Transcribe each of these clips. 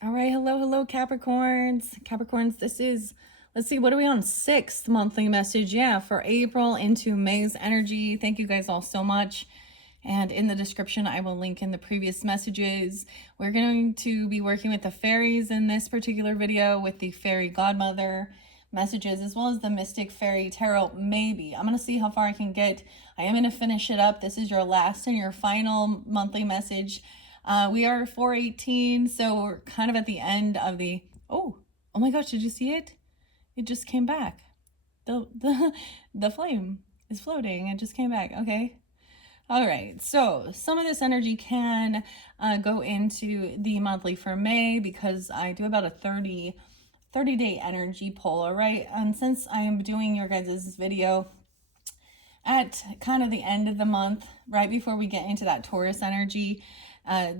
All right, hello, Capricorns. Capricorns, this is, let's see, what are we on? Sixth monthly message, yeah, for April into May's energy. Thank you guys all so much. And in the description, I will link in the previous messages. We're going to be working with the fairies in this particular video with the fairy godmother messages, as well as the mystic fairy tarot, maybe. I'm going to see how far I can get. I am going to finish it up. This is your last and your final monthly message. We are 418, so we're kind of at the end of the, oh my gosh, did you see it? It just came back. The flame is floating. It just came back. Okay. All right, so some of this energy can go into the monthly for May because I do about a 30-day energy pull, all right? And since I am doing your guys' video at kind of the end of the month, right before we get into that Taurus energy,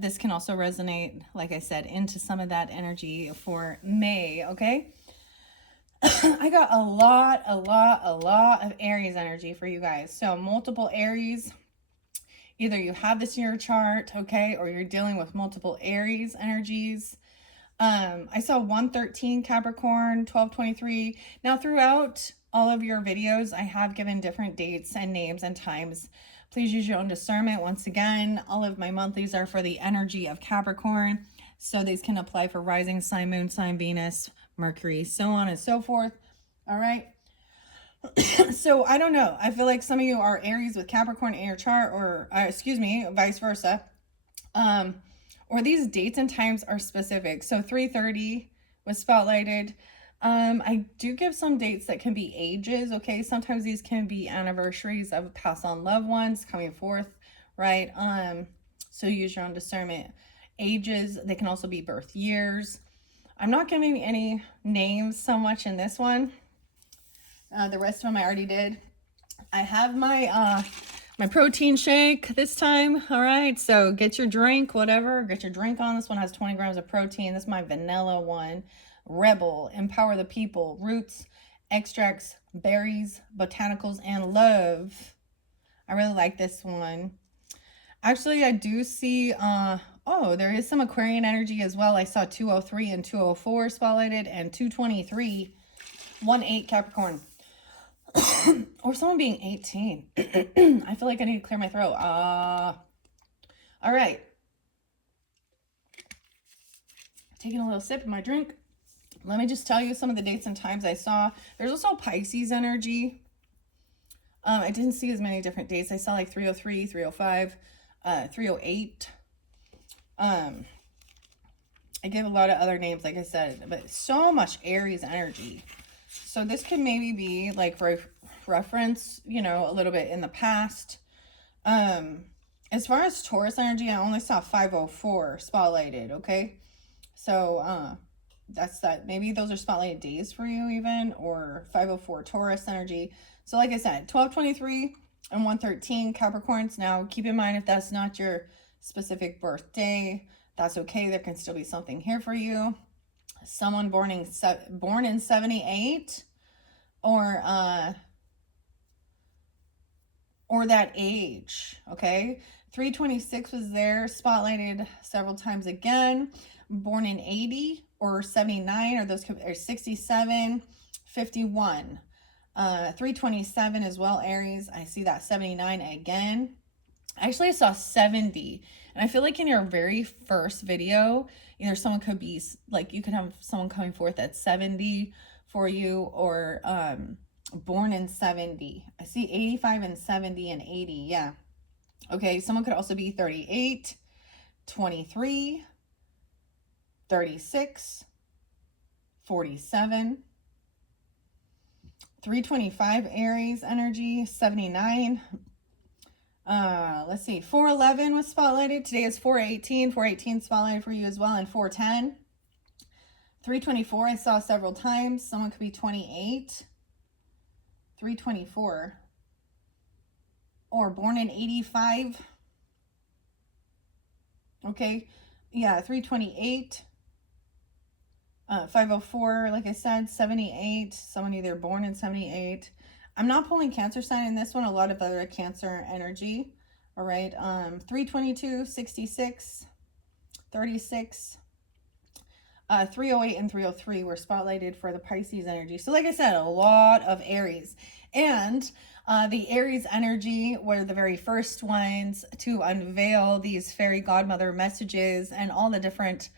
this can also resonate, like I said, into some of that energy for May, okay? I got a lot of Aries energy for you guys. So multiple Aries. Either you have this in your chart, okay, or you're dealing with multiple Aries energies. I saw 113 Capricorn, 1223. Now, throughout all of your videos, I have given different dates and names and times. Please use your own discernment. Once again, all of my monthlies are for the energy of Capricorn. So these can apply for rising sign, moon sign, Venus, Mercury, so on and so forth. All right. So I don't know. I feel like some of you are Aries with Capricorn in your chart, or excuse me, vice versa. Or these dates and times are specific. So 3:30 was spotlighted. I do give some dates that can be ages, okay? Sometimes these can be anniversaries of passed on loved ones coming forth, right? So use your own discernment. Ages, they can also be birth years. I'm not giving any names so much in this one. The rest of them I already did. I have my my protein shake this time. All right, so get your drink, whatever. Get your drink on. This one has 20 grams of protein. This is my vanilla one. Rebel, Empower the People, Roots, Extracts, Berries, Botanicals, and Love. I really like this one. Actually, I do see, oh, there is some Aquarian energy as well. I saw 203 and 204 spotlighted, and 223, 18 Capricorn. Or someone being 18. I feel like I need to clear my throat. All right. Taking a little sip of my drink. Let me just tell you some of the dates and times I saw. There's also Pisces energy. I didn't see as many different dates. I saw like 303, 305, 308. I gave a lot of other names, like I said, but so much Aries energy. So this could maybe be like reference, you know, a little bit in the past. As far as Taurus energy, I only saw 504 spotlighted, okay? So that's that. Maybe those are spotlighted days for you even, or 504 Taurus energy. So like I said, 1223 and 113 Capricorns. Now keep in mind, if that's not your specific birthday, that's okay. There can still be something here for you. Someone born in 78 or that age, okay? 326 was there, spotlighted several times again. Born in 80 or 79, or those are 67, 51. 327 as well, Aries. I see that 79 again. Actually, I saw 70. And I feel like in your very first video, either someone could be, like, you could have someone coming forth at 70 for you, or born in 70. I see 85 and 70 and 80, yeah. Okay, someone could also be 38, 23, 36, 47, 325 Aries energy, 79. Let's see, 411 was spotlighted. Today is 418. 418 spotlighted for you as well, and 410. 324 I saw several times. Someone could be 28. 324. Or born in 85. Okay, yeah, 328. 504, like I said, 78. Someone either born in 78. I'm not pulling Cancer sign in this one. A lot of other Cancer energy. All right. 322, 66, 36. 308 and 303 were spotlighted for the Pisces energy. So like I said, a lot of Aries. And the Aries energy were the very first ones to unveil these fairy godmother messages and all the different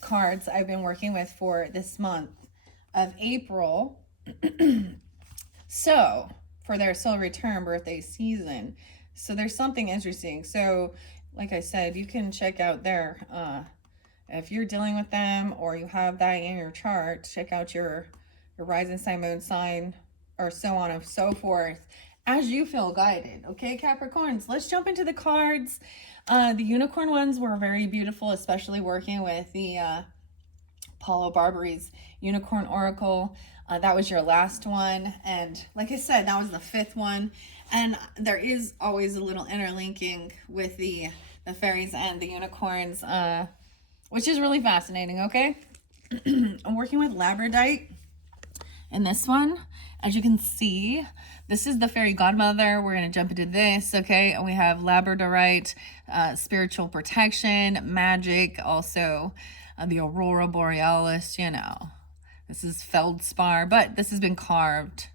cards I've been working with for this month of April. So for their solar return birthday season. So there's something interesting. So like I said, you can check out their if you're dealing with them or you have that in your chart, check out your rising sign, moon sign, or so on and so forth as you feel guided. Okay, Capricorns, let's jump into the cards. The unicorn ones were very beautiful, especially working with the Paulo Barberi's Unicorn Oracle. That was your last one. And like I said, that was the 5th one. And there is always a little interlinking with the fairies and the unicorns, which is really fascinating, okay? I'm working with Labradorite in this one. As you can see, this is the fairy godmother. We're going to jump into this, okay? And we have Labradorite, spiritual protection, magic, also the aurora borealis, you know. This is feldspar, but this has been carved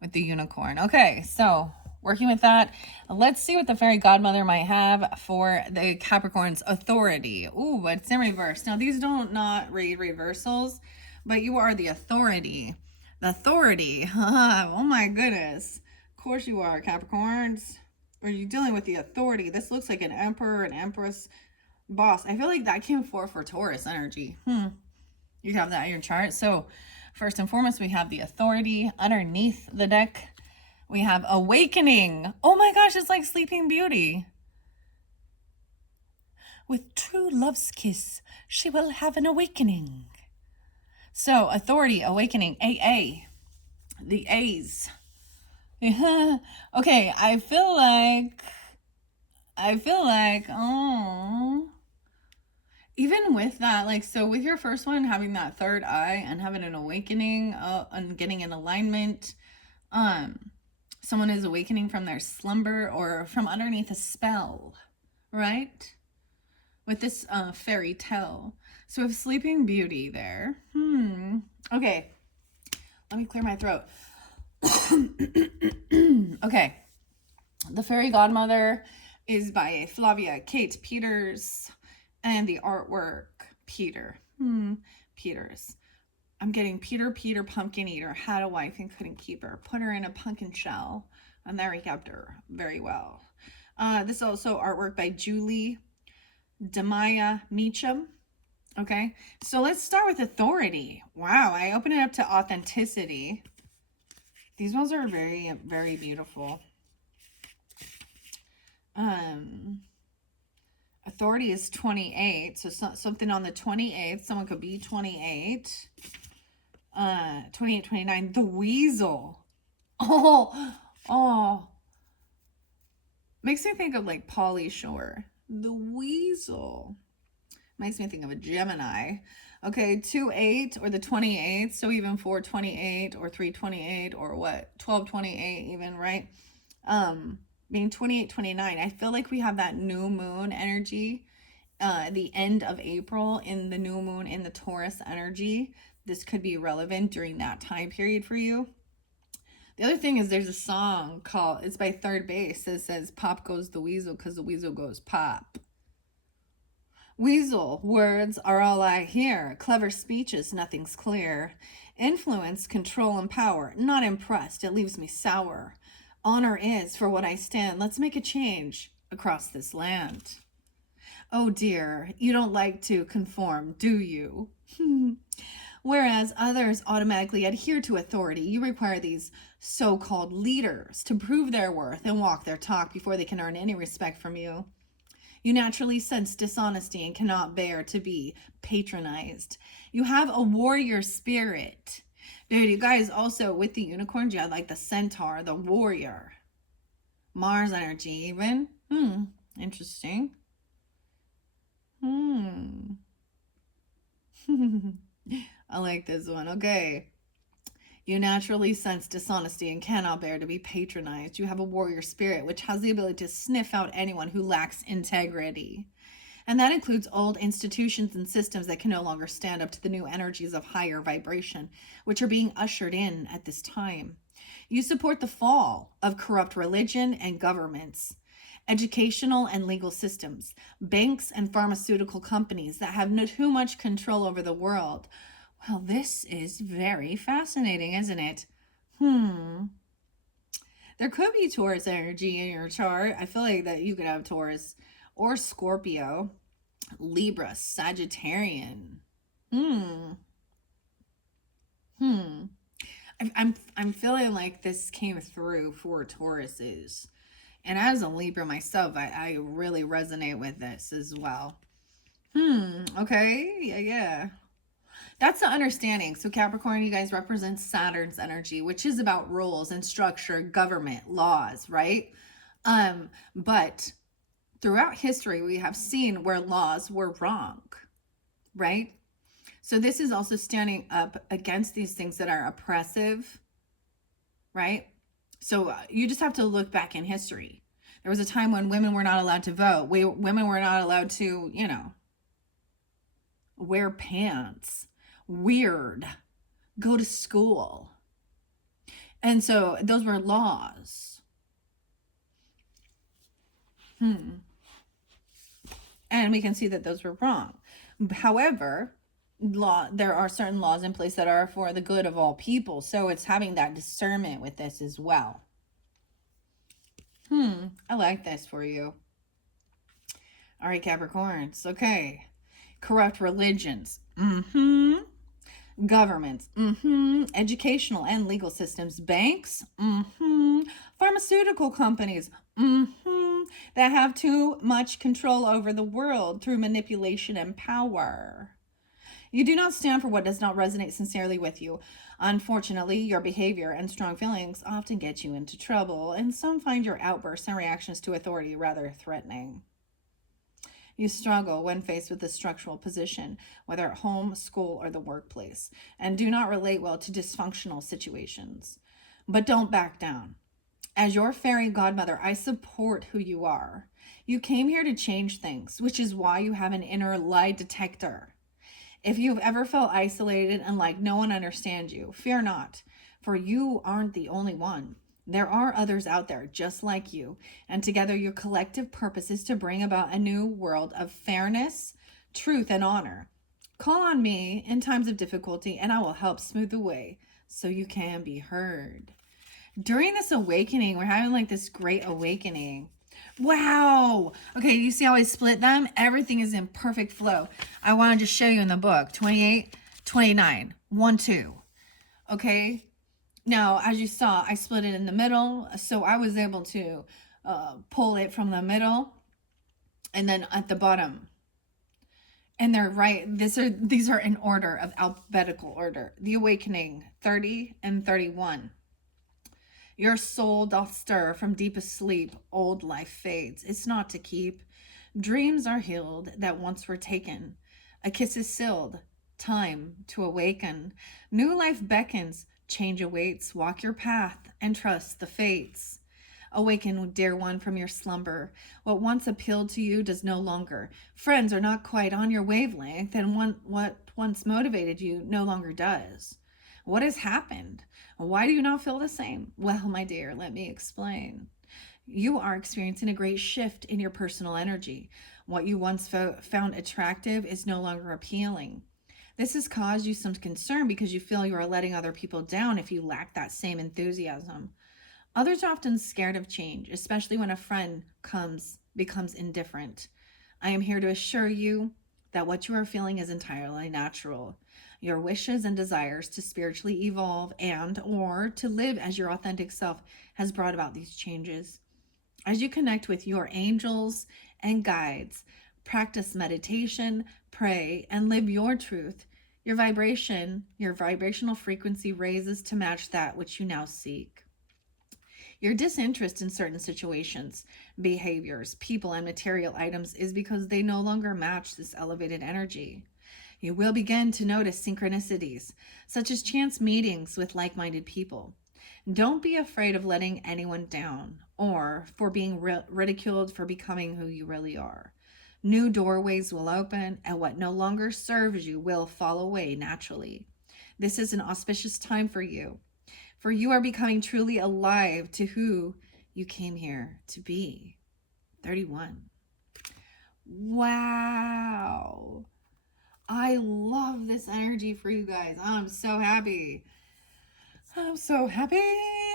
with the unicorn. Okay, so working with that, let's see what the fairy godmother might have for the Capricorn's authority. Ooh, it's in reverse. Now, these don't not read reversals, but you are the authority. The authority. Oh my goodness. Of course you are, Capricorns. Are you dealing with the authority? This looks like an emperor, an empress, boss. I feel like that came forth for Taurus energy. You have that in your chart. So first and foremost, we have the authority. Underneath the deck, we have awakening. Oh my gosh, it's like Sleeping Beauty. With true love's kiss, she will have an awakening. So authority, awakening, AA. The A's. Okay, I feel like, oh, even with that, like, so with your first one, having that third eye and having an awakening and getting in alignment, someone is awakening from their slumber or from underneath a spell, right? With this fairy tale. So we have Sleeping Beauty there. Okay, let me clear my throat. Okay, the fairy godmother is by Flavia Kate Peters. And the artwork, Peter. Peters. I'm getting Peter, pumpkin eater, had a wife and couldn't keep her. Put her in a pumpkin shell. And there he kept her very well. This is also artwork by Julie Demaya Meacham. Okay, so let's start with authority. Wow, I open it up to authenticity. These ones are very, very beautiful. Authority is 28, so something on the 28th. Someone could be 28. 28, 29. The Weasel. Oh. Makes me think of like Pauly Shore. The Weasel. Makes me think of a Gemini. Okay, 2-8 or the 28th. So even 4-28 or 3-28 or what? 12-28 even, right? Being 28, 29, I feel like we have that new moon energy, the end of April in the new moon in the Taurus energy. This could be relevant during that time period for you. The other thing is there's a song called, it's by Third Base, that says, pop goes the weasel because the weasel goes pop. Weasel, words are all I hear. Clever speeches, nothing's clear. Influence, control, and power. Not impressed, it leaves me sour. Honor is for what I stand. Let's make a change across this land. Oh dear, you don't like to conform, do you? Whereas others automatically adhere to authority, you require these so-called leaders to prove their worth and walk their talk before they can earn any respect from you. You naturally sense dishonesty and cannot bear to be patronized. You have a warrior spirit. Dude, you guys also, with the unicorns, you had like the centaur, the warrior. Mars energy even. Interesting. I like this one. Okay. You naturally sense dishonesty and cannot bear to be patronized. You have a warrior spirit, which has the ability to sniff out anyone who lacks integrity. And that includes old institutions and systems that can no longer stand up to the new energies of higher vibration, which are being ushered in at this time. You support the fall of corrupt religion and governments, educational and legal systems, banks and pharmaceutical companies that have too much control over the world. Well, this is very fascinating, isn't it? There could be Taurus energy in your chart. I feel like that you could have Taurus or Scorpio, Libra, Sagittarian. I'm feeling like this came through for Tauruses. And as a Libra myself, I really resonate with this as well. Okay. Yeah. That's the understanding. So Capricorn, you guys represent Saturn's energy, which is about rules and structure, government, laws, right? But throughout history, we have seen where laws were wrong, right? So this is also standing up against these things that are oppressive, right? So you just have to look back in history. There was a time when women were not allowed to vote. Women were not allowed to, wear pants. Weird. Go to school. And so those were laws. And we can see that those were wrong. However, there are certain laws in place that are for the good of all people. So it's having that discernment with this as well. I like this for you. All right, Capricorns. Okay. Corrupt religions. Governments. Educational and legal systems. Banks. Pharmaceutical companies. That have too much control over the world through manipulation and power. You do not stand for what does not resonate sincerely with you. Unfortunately, your behavior and strong feelings often get you into trouble, and some find your outbursts and reactions to authority rather threatening. You struggle when faced with a structural position, whether at home, school, or the workplace, and do not relate well to dysfunctional situations. But don't back down. As your fairy godmother, I support who you are. You came here to change things, which is why you have an inner lie detector. If you've ever felt isolated and like no one understands you, fear not, for you aren't the only one. There are others out there just like you, and together your collective purpose is to bring about a new world of fairness, truth, and honor. Call on me in times of difficulty, and I will help smooth the way so you can be heard. During this awakening, we're having like this great awakening. Wow. Okay, you see how I split them? Everything is in perfect flow. I want to just show you in the book. 28, 29, 1, 2. Okay. Now, as you saw, I split it in the middle. So I was able to pull it from the middle and then at the bottom. And they're right. These are in order of alphabetical order. The awakening, 30 and 31. Your soul doth stir from deepest sleep, old life fades, it's not to keep. Dreams are healed that once were taken. A kiss is sealed, time to awaken. New life beckons, change awaits, walk your path and trust the fates. Awaken, dear one, from your slumber. What once appealed to you does no longer. Friends are not quite on your wavelength, and what once motivated you no longer does. What has happened? Why do you not feel the same? Well, my dear, let me explain. You are experiencing a great shift in your personal energy. What you once found attractive is no longer appealing. This has caused you some concern because you feel you are letting other people down if you lack that same enthusiasm. Others are often scared of change, especially when a friend becomes indifferent. I am here to assure you that what you are feeling is entirely natural. Your wishes and desires to spiritually evolve and or to live as your authentic self has brought about these changes. As you connect with your angels and guides, practice meditation, pray, and live your truth, your vibrational frequency raises to match that which you now seek. Your disinterest in certain situations, behaviors, people, and material items is because they no longer match this elevated energy. You will begin to notice synchronicities, such as chance meetings with like-minded people. Don't be afraid of letting anyone down or for being ridiculed for becoming who you really are. New doorways will open, and what no longer serves you will fall away naturally. This is an auspicious time for you are becoming truly alive to who you came here to be. 31. Wow. I love this energy for you guys. I'm so happy. I'm so happy.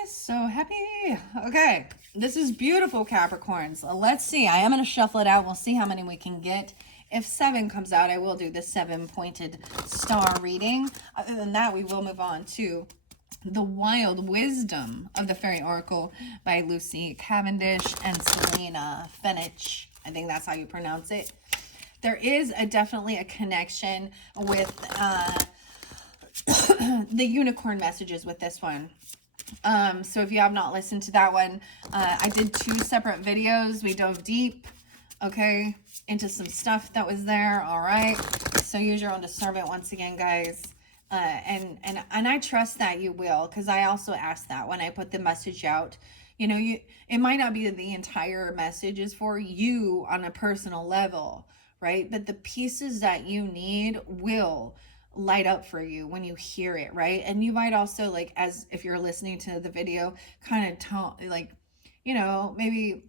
So happy. Okay. This is beautiful, Capricorns. Let's see. I am going to shuffle it out. We'll see how many we can get. If 7 comes out, I will do the 7-pointed star reading. Other than that, we will move on to The Wild Wisdom of the Fairy Oracle by Lucy Cavendish and Selena Fenich. I think that's how you pronounce it. There is definitely a connection with the unicorn messages with this one. So if you have not listened to that one, I did 2 separate videos. We dove deep, okay, into some stuff that was there. All right. So use your own discernment once again, guys. And I trust that you will, because I also asked that when I put the message out. You know, it might not be that the entire message is for you on a personal level, right? But the pieces that you need will light up for you when you hear it, right? And you might also, like, as if you're listening to the video, kind of like, you know, maybe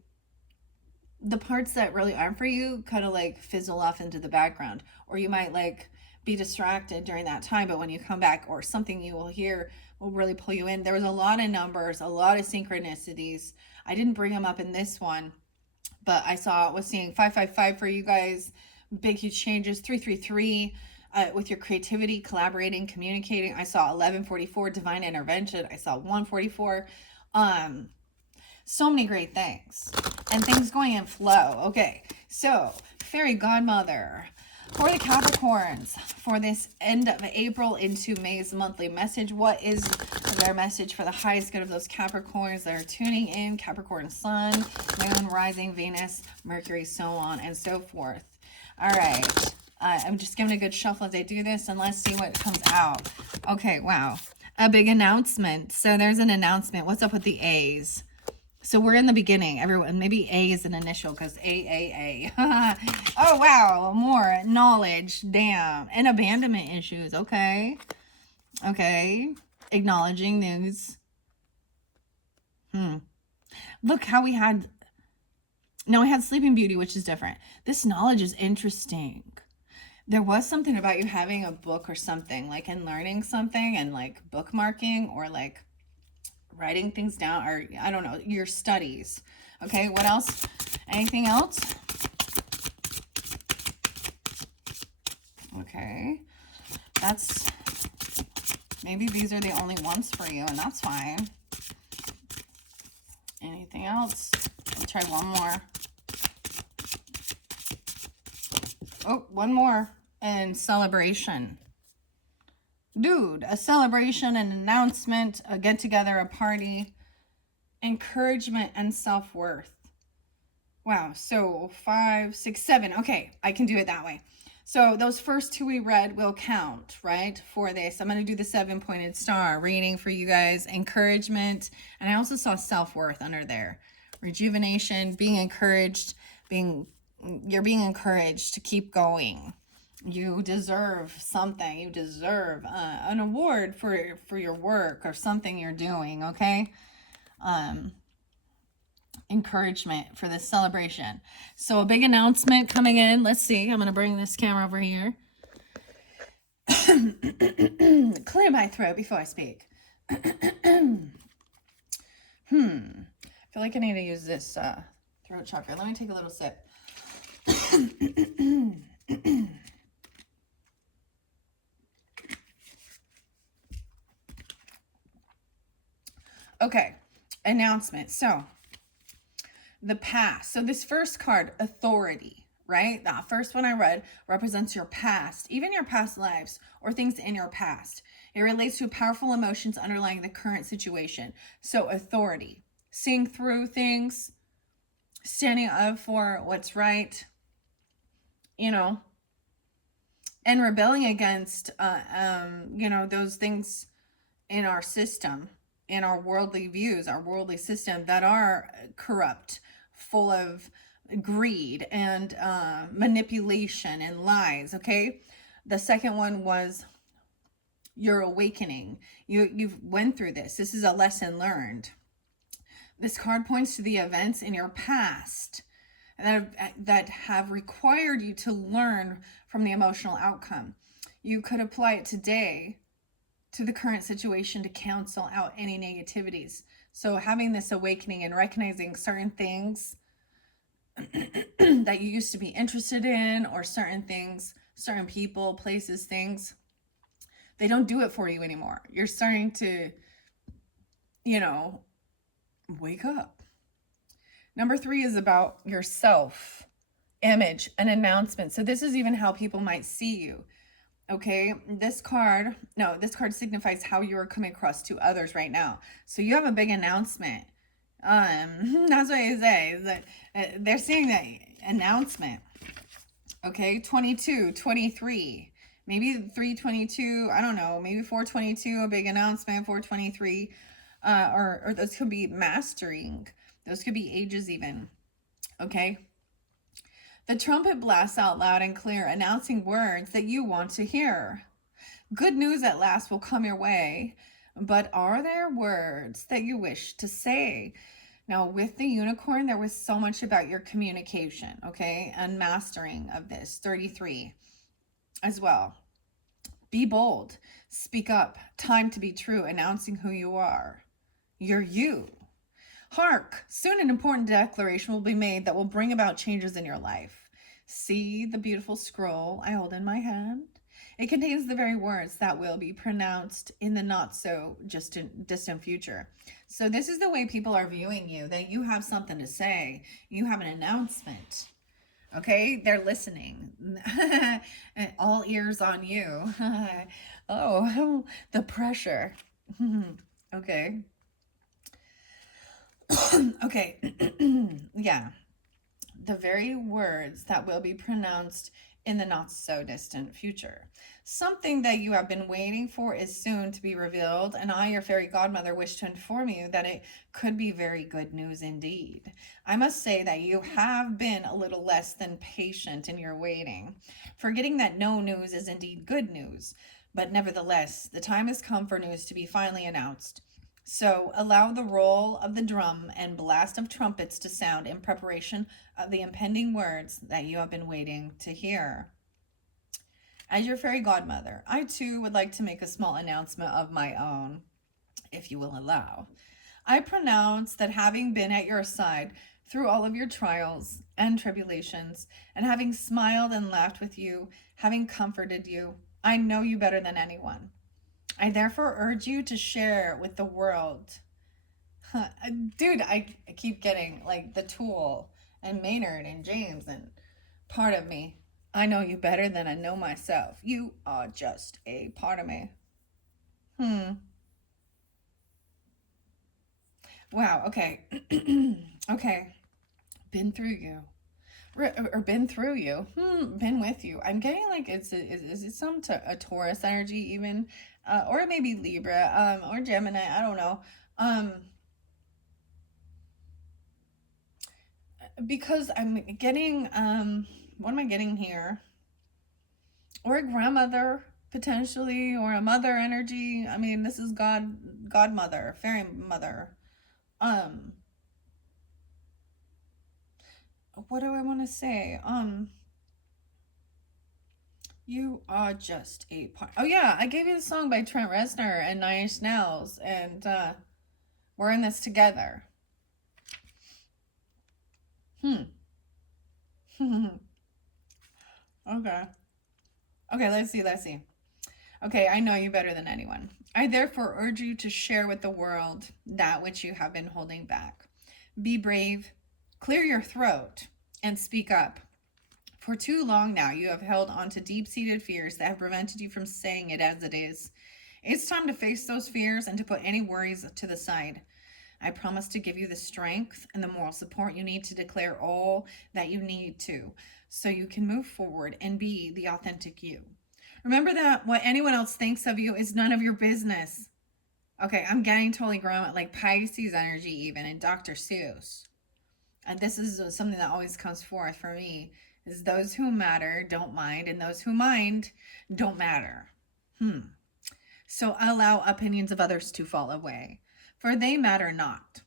the parts that really aren't for you kind of like fizzle off into the background, or you might like be distracted during that time, but when you come back, or something you will hear will really pull you in. There was a lot of numbers, a lot of synchronicities. I didn't bring them up in this one, but I was seeing 555 for you guys, big huge changes. 333 with your creativity, collaborating, communicating. I saw 1144 divine intervention. I saw 144. So many great things, and things going in flow. Okay, so Fairy Godmother for the Capricorns for this end of April into May's monthly message. What is their message for the highest good of those Capricorns that are tuning in? Capricorn Sun, Moon, Rising, Venus, Mercury, so on and so forth. All right. I'm just giving a good shuffle as I do this, and let's see what comes out. Okay, wow. A big announcement. So there's an announcement. What's up with the A's? So we're in the beginning, everyone. Maybe A is an initial, because A. Oh, wow. More knowledge. Damn. And abandonment issues. Okay. Okay. Acknowledging news. Look how we had... No, we had Sleeping Beauty, which is different. This knowledge is interesting. There was something about you having a book or something, like, and learning something, and like bookmarking, or like writing things down, or I don't know, your studies. Okay, what else? Anything else? Okay, that's, maybe these are the only ones for you, and that's fine. Anything else? I'll try one more. Oh, one more. And celebration. Dude, a celebration, an announcement, a get-together, a party, encouragement, and self-worth. Wow, so 5, 6, 7. Okay, I can do it that way. So those first 2 we read will count, right, for this. I'm going to do the 7-pointed star reading for you guys. Encouragement, and I also saw self-worth under there. Rejuvenation, being encouraged, you're being encouraged to keep going. You deserve something. You deserve an award for your work or something you're doing, okay? Encouragement for this celebration. So a big announcement coming in. Let's see. I'm going to bring this camera over here. Clear my throat before I speak. I feel like I need to use this throat chakra. Let me take a little sip. Okay, announcement. So, the past. So this first card, authority, right? That first one I read represents your past, even your past lives or things in your past. It relates to powerful emotions underlying the current situation. So authority, seeing through things, standing up for what's right, you know, and rebelling against, those things in our system, in our worldly views, our worldly system that are corrupt, full of greed and manipulation and lies, okay? The second one was your awakening. You've went through this. This is a lesson learned. This card points to the events in your past that have required you to learn from the emotional outcome. You could apply it today to the current situation to cancel out any negativities. So having this awakening and recognizing certain things that you used to be interested in, or certain things, certain people, places, things, they don't do it for you anymore. You're starting to, wake up. Number 3 is about your self image, an announcement. So this is even how people might see you. Okay, this card signifies how you are coming across to others right now. So you have a big announcement. That's what I say, is that they're seeing that announcement. Okay, 22, 23, maybe 322, I don't know, maybe 422, a big announcement, 423, or those could be mastering. Those could be ages even. Okay. The trumpet blasts out loud and clear, announcing words that you want to hear. Good news at last will come your way, but are there words that you wish to say? Now, with the unicorn, there was so much about your communication, okay, and mastering of this. 33 as well. Be bold, speak up, time to be true, announcing who you are. You're you. Hark, soon an important declaration will be made that will bring about changes in your life. See the beautiful scroll I hold in my hand? It contains the very words that will be pronounced in the not so distant future. So this is the way people are viewing you, that you have something to say. You have an announcement. Okay, they're listening. All ears on you. Oh, the pressure. Okay. Okay. Yeah. The very words that will be pronounced in the not so distant future. Something that you have been waiting for is soon to be revealed, and I, your fairy godmother, wish to inform you that it could be very good news indeed. I must say that you have been a little less than patient in your waiting, forgetting that no news is indeed good news. But nevertheless, the time has come for news to be finally announced. So allow the roll of the drum and blast of trumpets to sound in preparation of the impending words that you have been waiting to hear. As your fairy godmother, I too would like to make a small announcement of my own, if you will allow. I pronounce that having been at your side through all of your trials and tribulations, and having smiled and laughed with you, having comforted you, I know you better than anyone. I therefore urge you to share with the world. Dude, I keep getting like the Tool and Maynard and James and part of me. I know you better than I know myself. You are just a part of me. Wow, okay. Okay. Been through you. Or been through you. Been with you. I'm getting like is it some a Taurus energy even, or maybe Libra, or Gemini. I don't know. Because I'm getting what am I getting here? Or a grandmother potentially, or a mother energy. I mean, this is Godmother, fairy mother. What do I want to say? You are just a part. Oh yeah, I gave you the song by Trent Reznor and Nine Inch Nails, and we're in this together. Okay. Okay, let's see. Okay, I know you better than anyone. I therefore urge you to share with the world that which you have been holding back. Be brave, clear your throat, and speak up. For too long now, you have held on to deep-seated fears that have prevented you from saying it as it is. It's time to face those fears and to put any worries to the side. I promise to give you the strength and the moral support you need to declare all that you need to, so you can move forward and be the authentic you. Remember that what anyone else thinks of you is none of your business. Okay, I'm getting totally grown, like Pisces energy even, and Dr. Seuss. And this is something that always comes forth for me, is those who matter don't mind, and those who mind don't matter. So allow opinions of others to fall away, for they matter not.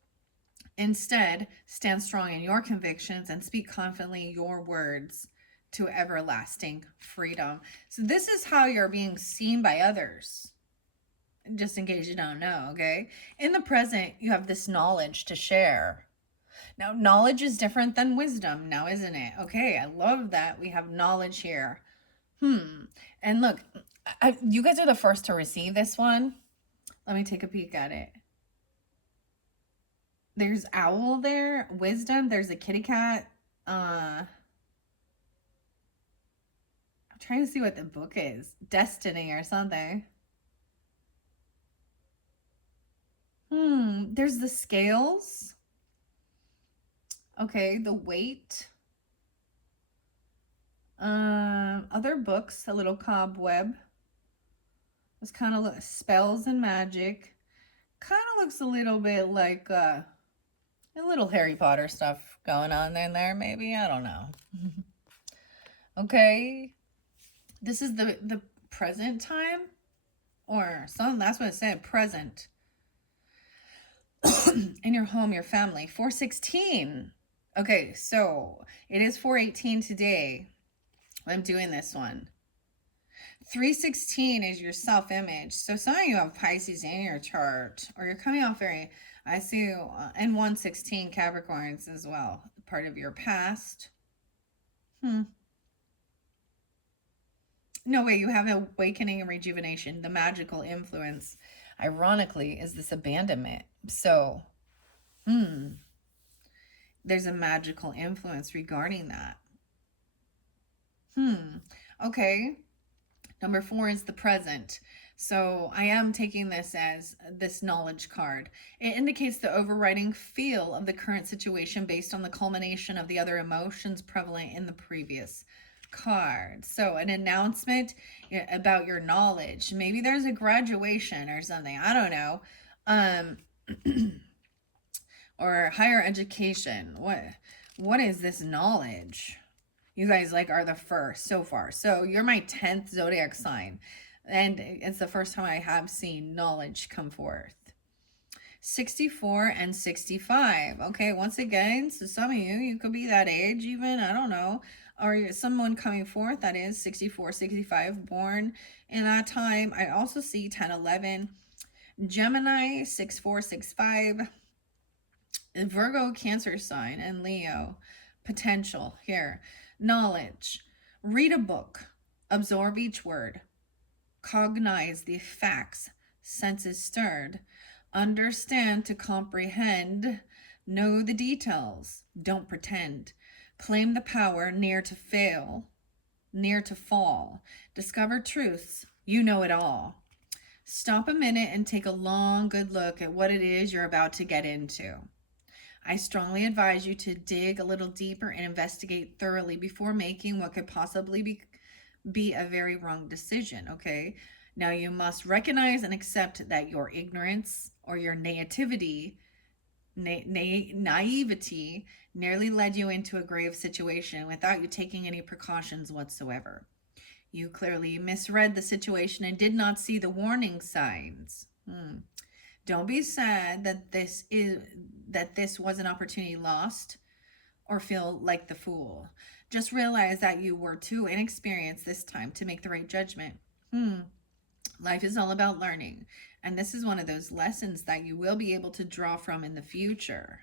Instead, stand strong in your convictions and speak confidently your words to everlasting freedom. So this is how you're being seen by others, just in case you don't know, okay? In the present, you have this knowledge to share. Now, knowledge is different than wisdom now, isn't it? Okay, I love that we have knowledge here. And look, you guys are the first to receive this one. Let me take a peek at it. There's owl there, wisdom, there's a kitty cat. I'm trying to see what the book is. Destiny or something. There's the scales. Okay, the weight. Other books, a little cobweb. It's kind of spells and magic. Kind of looks a little bit like a little Harry Potter stuff going on in there, maybe. I don't know. Okay. This is the present time, or something. That's what it said, present. In your home, your family. 416. Okay, so it is 418 today. I'm doing this one. 316 is your self-image. So some of you have Pisces in your chart, or you're coming off very, I see you, and 116 Capricorns as well, part of your past. No way, you have awakening and rejuvenation. The magical influence, ironically, is this abandonment. So, there's a magical influence regarding that. Okay. Number 4 is the present. So I am taking this as this knowledge card. It indicates the overriding feel of the current situation based on the culmination of the other emotions prevalent in the previous card. So an announcement about your knowledge. Maybe there's a graduation or something. I don't know. Or higher education. What is this knowledge? You guys are the first so far. So you're my 10th zodiac sign. And it's the first time I have seen knowledge come forth. 64 and 65. Okay, once again, so some of you could be that age even, I don't know. Or someone coming forth that is 64, 65, born in that time. I also see 10, 11. Gemini, 64, 65. Virgo, Cancer sign, and Leo. Potential here. Knowledge. Read a book. Absorb each word. Cognize the facts. Senses stirred. Understand to comprehend. Know the details. Don't pretend. Claim the power near to fail. Near to fall. Discover truths. You know it all. Stop a minute and take a long, good look at what it is you're about to get into. I strongly advise you to dig a little deeper and investigate thoroughly before making what could possibly be a very wrong decision, okay? Now you must recognize and accept that your ignorance or your naivety nearly led you into a grave situation without you taking any precautions whatsoever. You clearly misread the situation and did not see the warning signs. Don't be sad that this was an opportunity lost or feel like the fool. Just realize that you were too inexperienced this time to make the right judgment. Life is all about learning, and this is one of those lessons that you will be able to draw from in the future.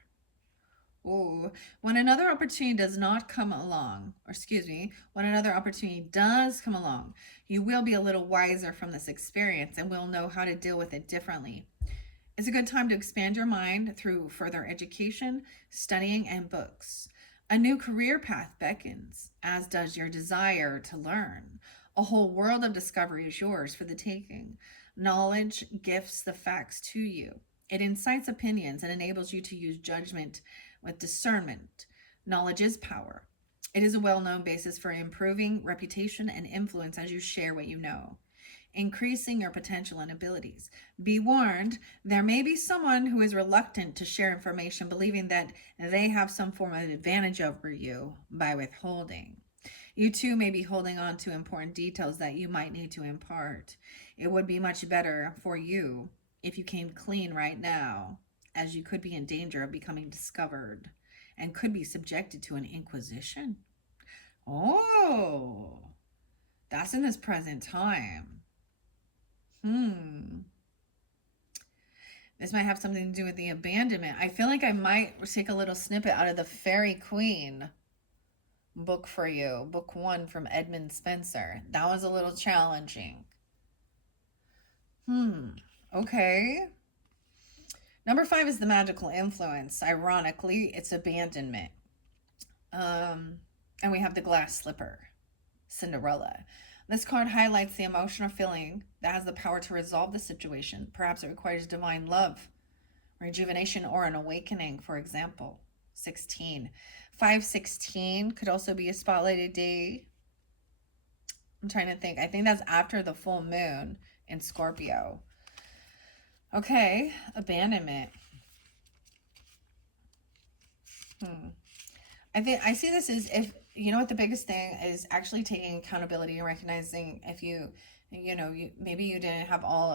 Oh, when another opportunity does not come along, when another opportunity does come along, you will be a little wiser from this experience and will know how to deal with it differently. It's a good time to expand your mind through further education, studying, and books. A new career path beckons, as does your desire to learn. A whole world of discovery is yours for the taking. Knowledge gifts the facts to you. It incites opinions and enables you to use judgment with discernment. Knowledge is power. It is a well-known basis for improving reputation and influence as you share what you know. increasing your potential and abilities. Be warned, there may be someone who is reluctant to share information, believing that they have some form of advantage over you by withholding. You too may be holding on to important details that you might need to impart. It would be much better for you if you came clean right now, as you could be in danger of becoming discovered and could be subjected to an inquisition. Oh, that's in this present time. This might have something to do with the abandonment. I feel like I might take a little snippet out of the Faery Queen book for you. Book 1 from Edmund Spencer. That was a little challenging. Okay. Number 5 is the magical influence. Ironically, it's abandonment. And we have the glass slipper, Cinderella. This card highlights the emotional feeling that has the power to resolve the situation. Perhaps it requires divine love, rejuvenation, or an awakening, for example. 16. 5/16 could also be a spotlighted day. I'm trying to think. I think that's after the full moon in Scorpio. Okay, abandonment. I see this as, if you know what, the biggest thing is actually taking accountability and recognizing if maybe you didn't have all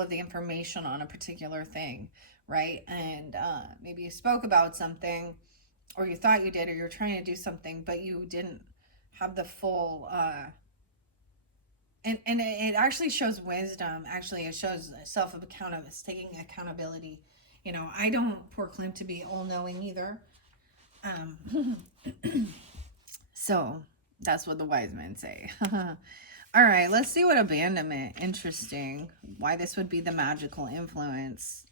of the information on a particular thing, right? And maybe you spoke about something, or you thought you did, or you're trying to do something, but you didn't have the full and it actually shows wisdom. Actually, it shows accountability. It's taking accountability. I don't proclaim to be all-knowing either. So that's what the wise men say. All right, let's see what abandonment. Interesting. Why this would be the magical influence.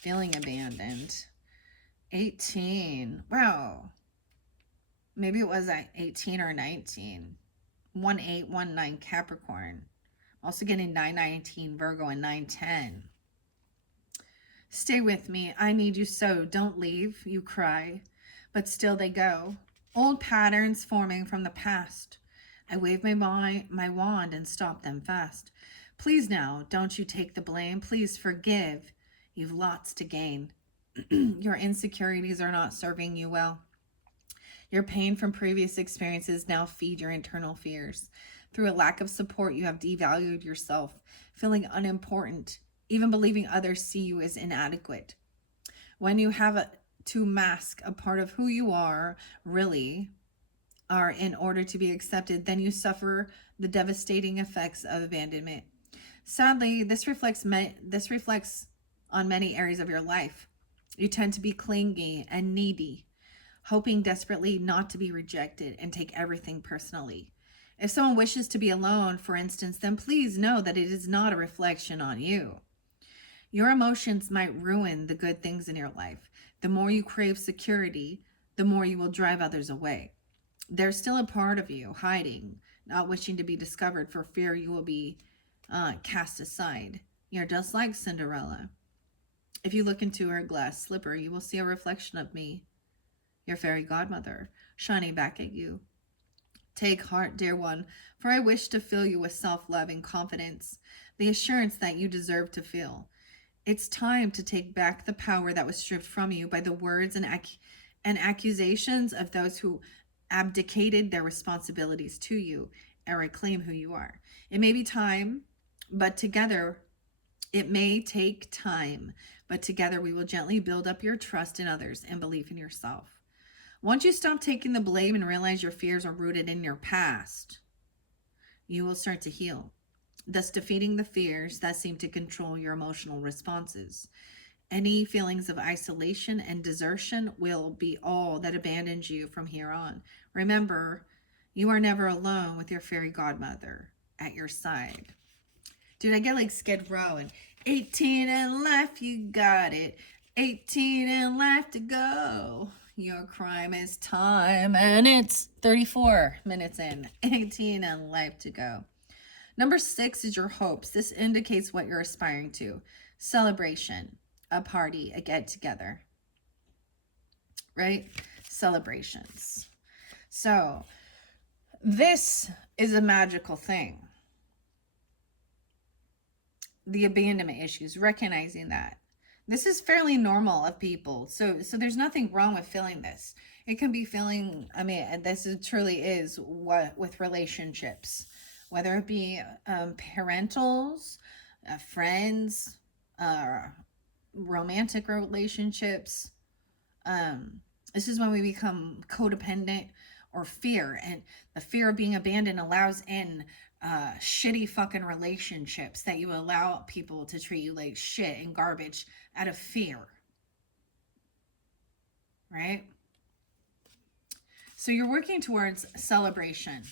Feeling abandoned. 18. Wow. Maybe it was at 18 or 19. 1819 Capricorn. Also getting 919 Virgo and 910. Stay with me. I need you so. Don't leave, you cry. But still they go. Old patterns forming from the past. I wave my wand and stop them fast. Please now, don't you take the blame. Please forgive. You've lots to gain. Your insecurities are not serving you well. Your pain from previous experiences now feed your internal fears. Through a lack of support, you have devalued yourself, feeling unimportant, even believing others see you as inadequate. When you have to mask a part of who you really are in order to be accepted, then you suffer the devastating effects of abandonment. Sadly, this reflects on many areas of your life. You tend to be clingy and needy, hoping desperately not to be rejected and take everything personally. If someone wishes to be alone, for instance, then please know that it is not a reflection on you. Your emotions might ruin the good things in your life. The more you crave security, the more you will drive others away. There's still a part of you hiding, not wishing to be discovered for fear you will be cast aside. You're just like Cinderella. If you look into her glass slipper, you will see a reflection of me, your fairy godmother, shining back at you. Take heart, dear one, for I wish to fill you with self-love and confidence, the assurance that you deserve to feel. It's time to take back the power that was stripped from you by the words and accusations of those who abdicated their responsibilities to you and reclaim who you are. It may be time, but together, it may take time, but together we will gently build up your trust in others and belief in yourself. Once you stop taking the blame and realize your fears are rooted in your past, you will start to heal, thus defeating the fears that seem to control your emotional responses. Any feelings of isolation and desertion will be all that abandons you from here on. Remember, you are never alone with your fairy godmother at your side. Dude, I get like Skid Row and 18 and life, you got it. 18 and life to go. Your crime is time, and it's 34 minutes in. 18 and life to go. Number 6 is your hopes. This indicates what you're aspiring to. Celebration, a party, a get-together, right? Celebrations. So this is a magical thing. The abandonment issues, recognizing that. This is fairly normal of people. So there's nothing wrong with feeling this. It can be feeling, I mean, this is, truly is what with relationships, whether it be parentals, friends, romantic relationships. This is when we become codependent or fear, and the fear of being abandoned allows in shitty fucking relationships that you allow people to treat you like shit and garbage out of fear, right? So you're working towards celebration.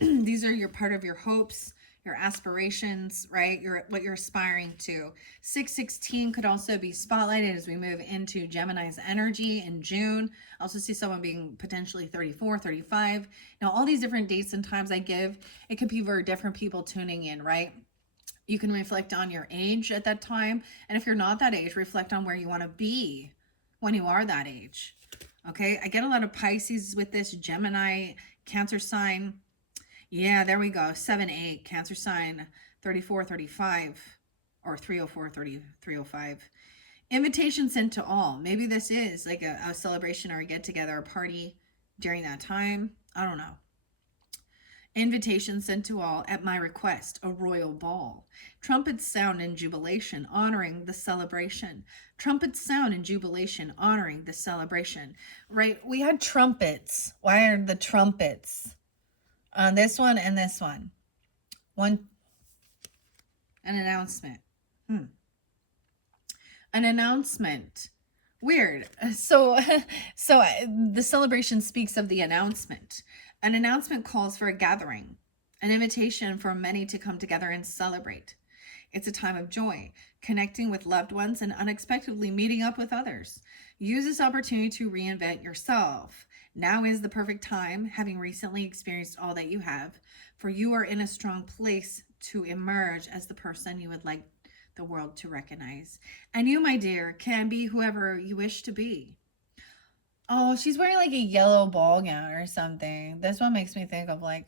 These are your part of your hopes, your aspirations, right? What you're aspiring to. 616 could also be spotlighted as we move into Gemini's energy in June. I also see someone being potentially 34, 35. Now, all these different dates and times I give, it could be for different people tuning in, right? You can reflect on your age at that time. And if you're not that age, reflect on where you want to be when you are that age. Okay, I get a lot of Pisces with this, Gemini, Cancer sign. Yeah, there we go. 7-8, Cancer sign, 34, 35, or 304, 30, 305. Invitation sent to all. Maybe this is like a celebration or a get together, a party during that time. I don't know. Invitation sent to all at my request, a royal ball. Trumpets sound in jubilation, honoring the celebration. Trumpets sound in jubilation, honoring the celebration. Right? We had trumpets. Why are the trumpets on this one and this one? One, an announcement. An announcement. Weird. So the celebration speaks of the announcement. An announcement calls for a gathering, an invitation for many to come together and celebrate. It's a time of joy, connecting with loved ones and unexpectedly meeting up with others. Use this opportunity to reinvent yourself. Now is the perfect time, having recently experienced all that you have, for you are in a strong place to emerge as the person you would like the world to recognize. And you, my dear, can be whoever you wish to be. Oh, she's wearing like a yellow ball gown or something. This one makes me think of like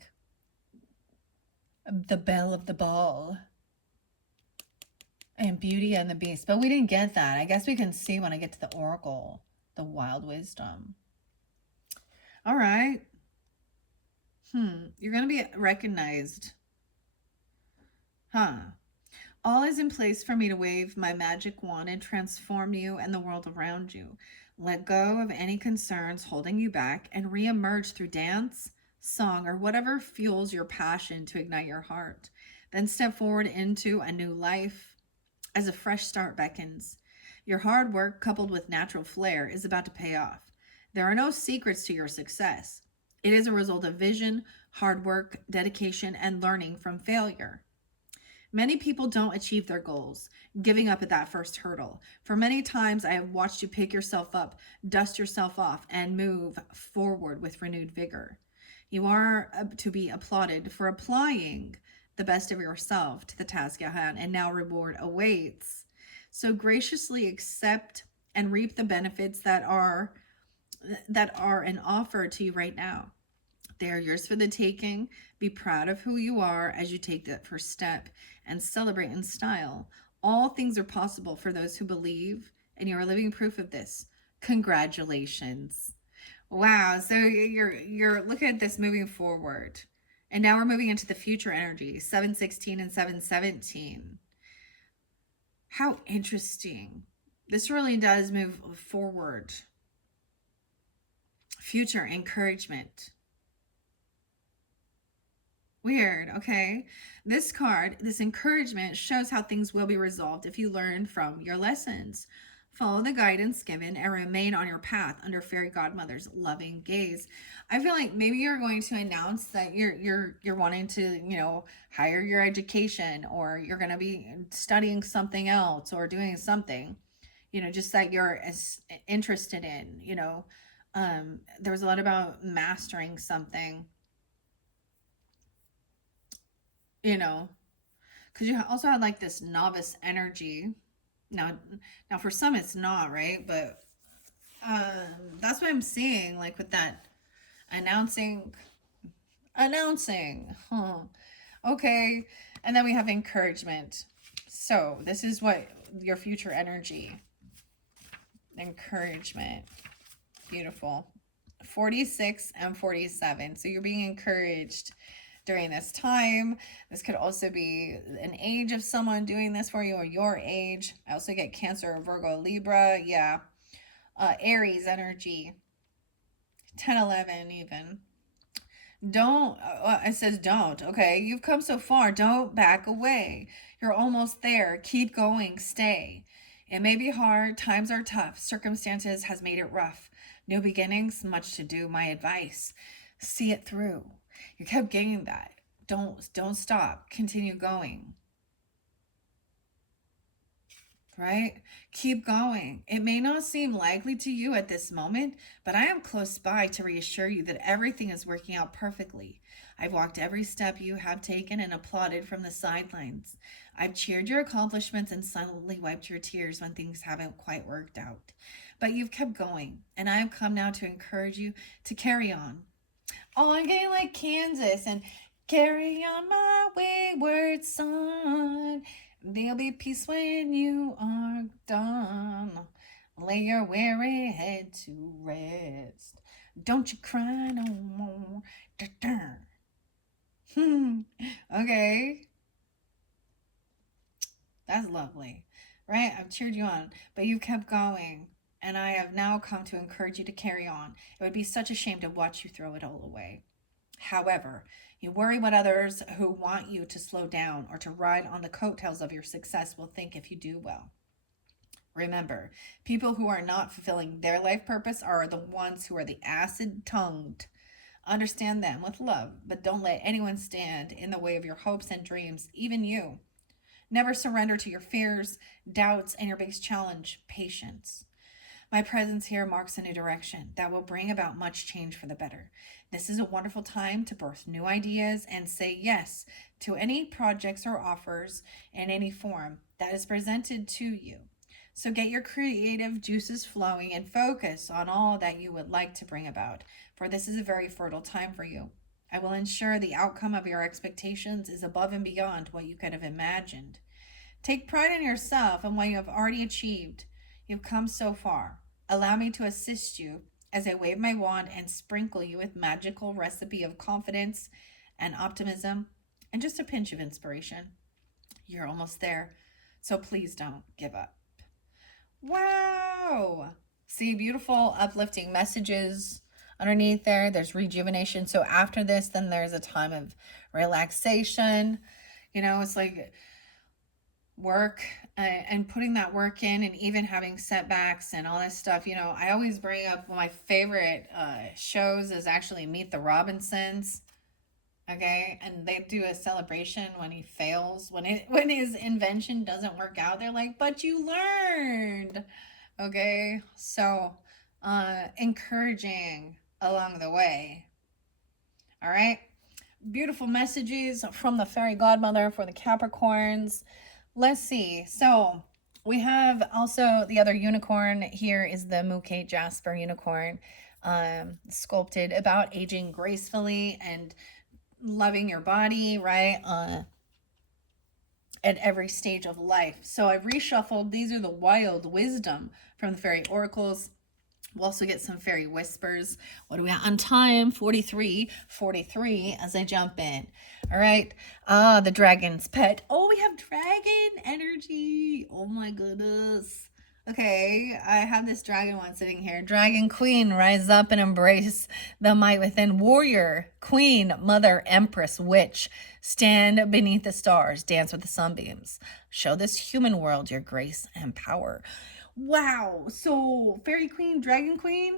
the Belle of the Ball and Beauty and the Beast. But we didn't get that. I guess we can see when I get to the Oracle, the Wild Wisdom. All right. You're going to be recognized. All is in place for me to wave my magic wand and transform you and the world around you. Let go of any concerns holding you back and reemerge through dance, song, or whatever fuels your passion to ignite your heart. Then step forward into a new life as a fresh start beckons. Your hard work, coupled with natural flair, is about to pay off. There are no secrets to your success. It is a result of vision, hard work, dedication, and learning from failure. Many people don't achieve their goals, giving up at that first hurdle. For many times, I have watched you pick yourself up, dust yourself off, and move forward with renewed vigor. You are to be applauded for applying the best of yourself to the task at hand, and now reward awaits. So graciously accept and reap the benefits that are an offer to you right now. They are yours for the taking. Be proud of who you are as you take that first step and celebrate in style. All things are possible for those who believe, and you are living proof of this. Congratulations. Wow, so you're looking at this moving forward. And now we're moving into the future energy, 716 and 717. How interesting. This really does move forward. Future encouragement. Weird, okay. This card, this encouragement, shows how things will be resolved if you learn from your lessons. Follow the guidance given and remain on your path under Fairy Godmother's loving gaze. I feel like maybe you're going to announce that you're wanting to, higher your education, or you're going to be studying something else or doing something, just that you're as interested in, there was a lot about mastering something. Because you also had like this novice energy. Now for some it's not, right? But that's what I'm seeing, like with that announcing announcing. Okay. And then we have encouragement. So this is what your future energy. Encouragement. Beautiful. 46 and 47. So you're being encouraged during this time. This could also be an age of someone doing this for you, or your age. I also get Cancer, Virgo, Libra. Yeah. Aries energy. 10, 11 even. Don't, it says don't, okay? You've come so far. Don't back away. You're almost there. Keep going. Stay. It may be hard. Times are tough. Circumstances has made it rough. New beginnings, much to do. My advice, see it through. You kept getting that. Don't stop. Continue going. Right? Keep going. It may not seem likely to you at this moment, but I am close by to reassure you that everything is working out perfectly. I've walked every step you have taken and applauded from the sidelines. I've cheered your accomplishments and silently wiped your tears when things haven't quite worked out. But you've kept going, and I have come now to encourage you to carry on. Oh, I'm getting like Kansas and carry on my wayward son. There'll be peace when you are done. Lay your weary head to rest. Don't you cry no more. Okay. That's lovely. Right? I've cheered you on, but you kept going. And I have now come to encourage you to carry on. It would be such a shame to watch you throw it all away. However, you worry what others who want you to slow down or to ride on the coattails of your success will think if you do well. Remember, people who are not fulfilling their life purpose are the ones who are the acid-tongued. Understand them with love, but don't let anyone stand in the way of your hopes and dreams, even you. Never surrender to your fears, doubts, and your biggest challenge, patience. My presence here marks a new direction that will bring about much change for the better. This is a wonderful time to birth new ideas and say yes to any projects or offers in any form that is presented to you. So get your creative juices flowing and focus on all that you would like to bring about, for this is a very fertile time for you. I will ensure the outcome of your expectations is above and beyond what you could have imagined. Take pride in yourself and what you have already achieved. You've come so far. Allow me to assist you as I wave my wand and sprinkle you with magical recipe of confidence and optimism and just a pinch of inspiration. You're almost there, so please don't give up. Wow! See, beautiful, uplifting messages underneath there. There's rejuvenation. So after this, then there's a time of relaxation. You know, it's like work and putting that work in, and even having setbacks and all this stuff. You know, I always bring up one of my favorite shows is actually Meet the Robinsons. Okay, and they do a celebration when he fails, when his invention doesn't work out. They're like, but you learned. Okay, so encouraging along the way. All right, beautiful messages from the fairy godmother for the Capricorns. Let's see. So we have also the other unicorn here is the Mookie Jasper unicorn, sculpted about aging gracefully and loving your body, right? At every stage of life. So I've reshuffled. These are the wild wisdom from the fairy oracles. We'll also get some fairy whispers. What are we at on time? 43 as I jump in. All right. The dragon's pet. Oh, we have dragon energy. Oh my goodness. Okay, I have this dragon one sitting here. Dragon queen, rise up and embrace the might within. Warrior, queen, mother, empress, witch, stand beneath the stars, dance with the sunbeams. Show this human world your grace and power. Wow, so fairy queen, dragon queen,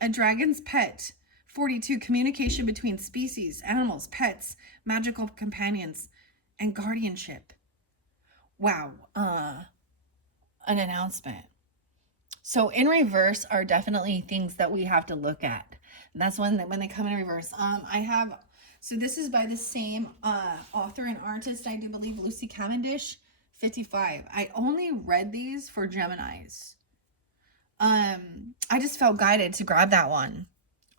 a dragon's pet. 42, communication between species, animals, pets, magical companions, and guardianship. Wow, an announcement. So in reverse are definitely things that we have to look at. And that's when they come in reverse. So this is by the same author and artist, I do believe, Lucy Cavendish, 55. I only read these for Geminis. I just felt guided to grab that one.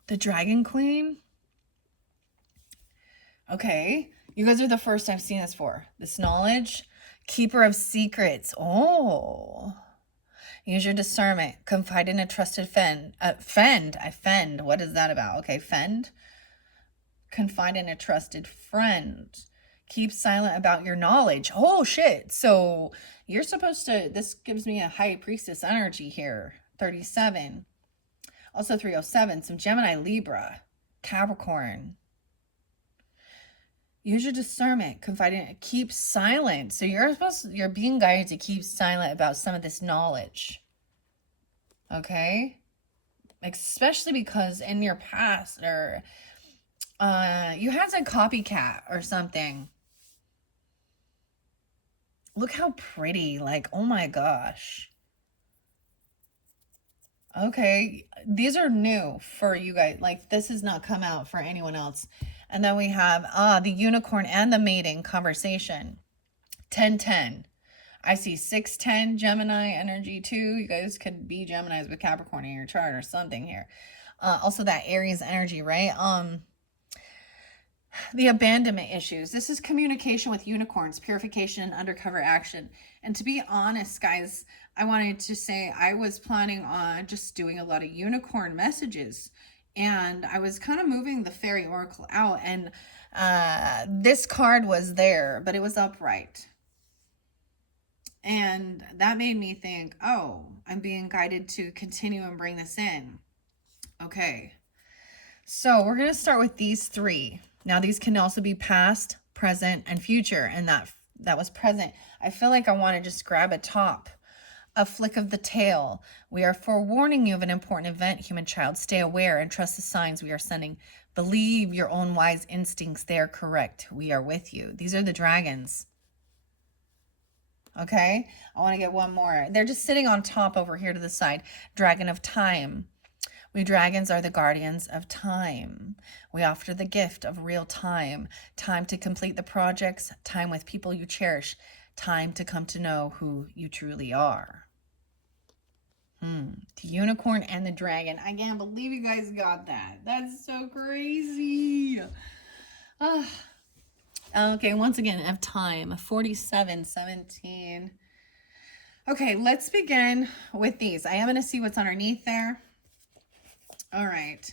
The Dragon Queen. Okay. You guys are the first I've seen this for. This knowledge. Keeper of secrets. Oh. Use your discernment. Confide in a trusted friend. Fend. What is that about? Okay, fend. Confide in a trusted friend. Keep silent about your knowledge. Oh, shit. So you're supposed to... This gives me a high priestess energy here. 37. Also 307. Some Gemini, Libra, Capricorn. Use your discernment. Confide in... Keep silent. So you're being guided to keep silent about some of this knowledge. Okay? Especially because in your past, or you had a copycat or something. Look how pretty. Like, oh my gosh. Okay, these are new for you guys. Like, this has not come out for anyone else. And then we have the unicorn and the mating conversation. 10-10. I see 6-10 Gemini energy too. You guys could be Geminis with Capricorn in your chart or something here. Also that Aries energy, right? The abandonment issues. This is communication with unicorns, purification, and undercover action. And to be honest, guys, I wanted to say I was planning on just doing a lot of unicorn messages. And I was kind of moving the fairy oracle out. And this card was there, but it was upright. And that made me think, oh, I'm being guided to continue and bring this in. Okay. So we're going to start with these three. Now, these can also be past, present, and future. And that was present. I feel like I want to just grab a top. A flick of the tail. We are forewarning you of an important event, human child. Stay aware and trust the signs we are sending. Believe your own wise instincts. They are correct. We are with you. These are the dragons. Okay, I want to get one more. They're just sitting on top over here to the side. Dragon of time. We dragons are the guardians of time. We offer the gift of real time. Time to complete the projects. Time with people you cherish. Time to come to know who you truly are. The unicorn and the dragon. I can't believe you guys got that. That's so crazy. Okay, once again, of time, 47-17. Okay, let's begin with these. I am going to see what's underneath there. All right.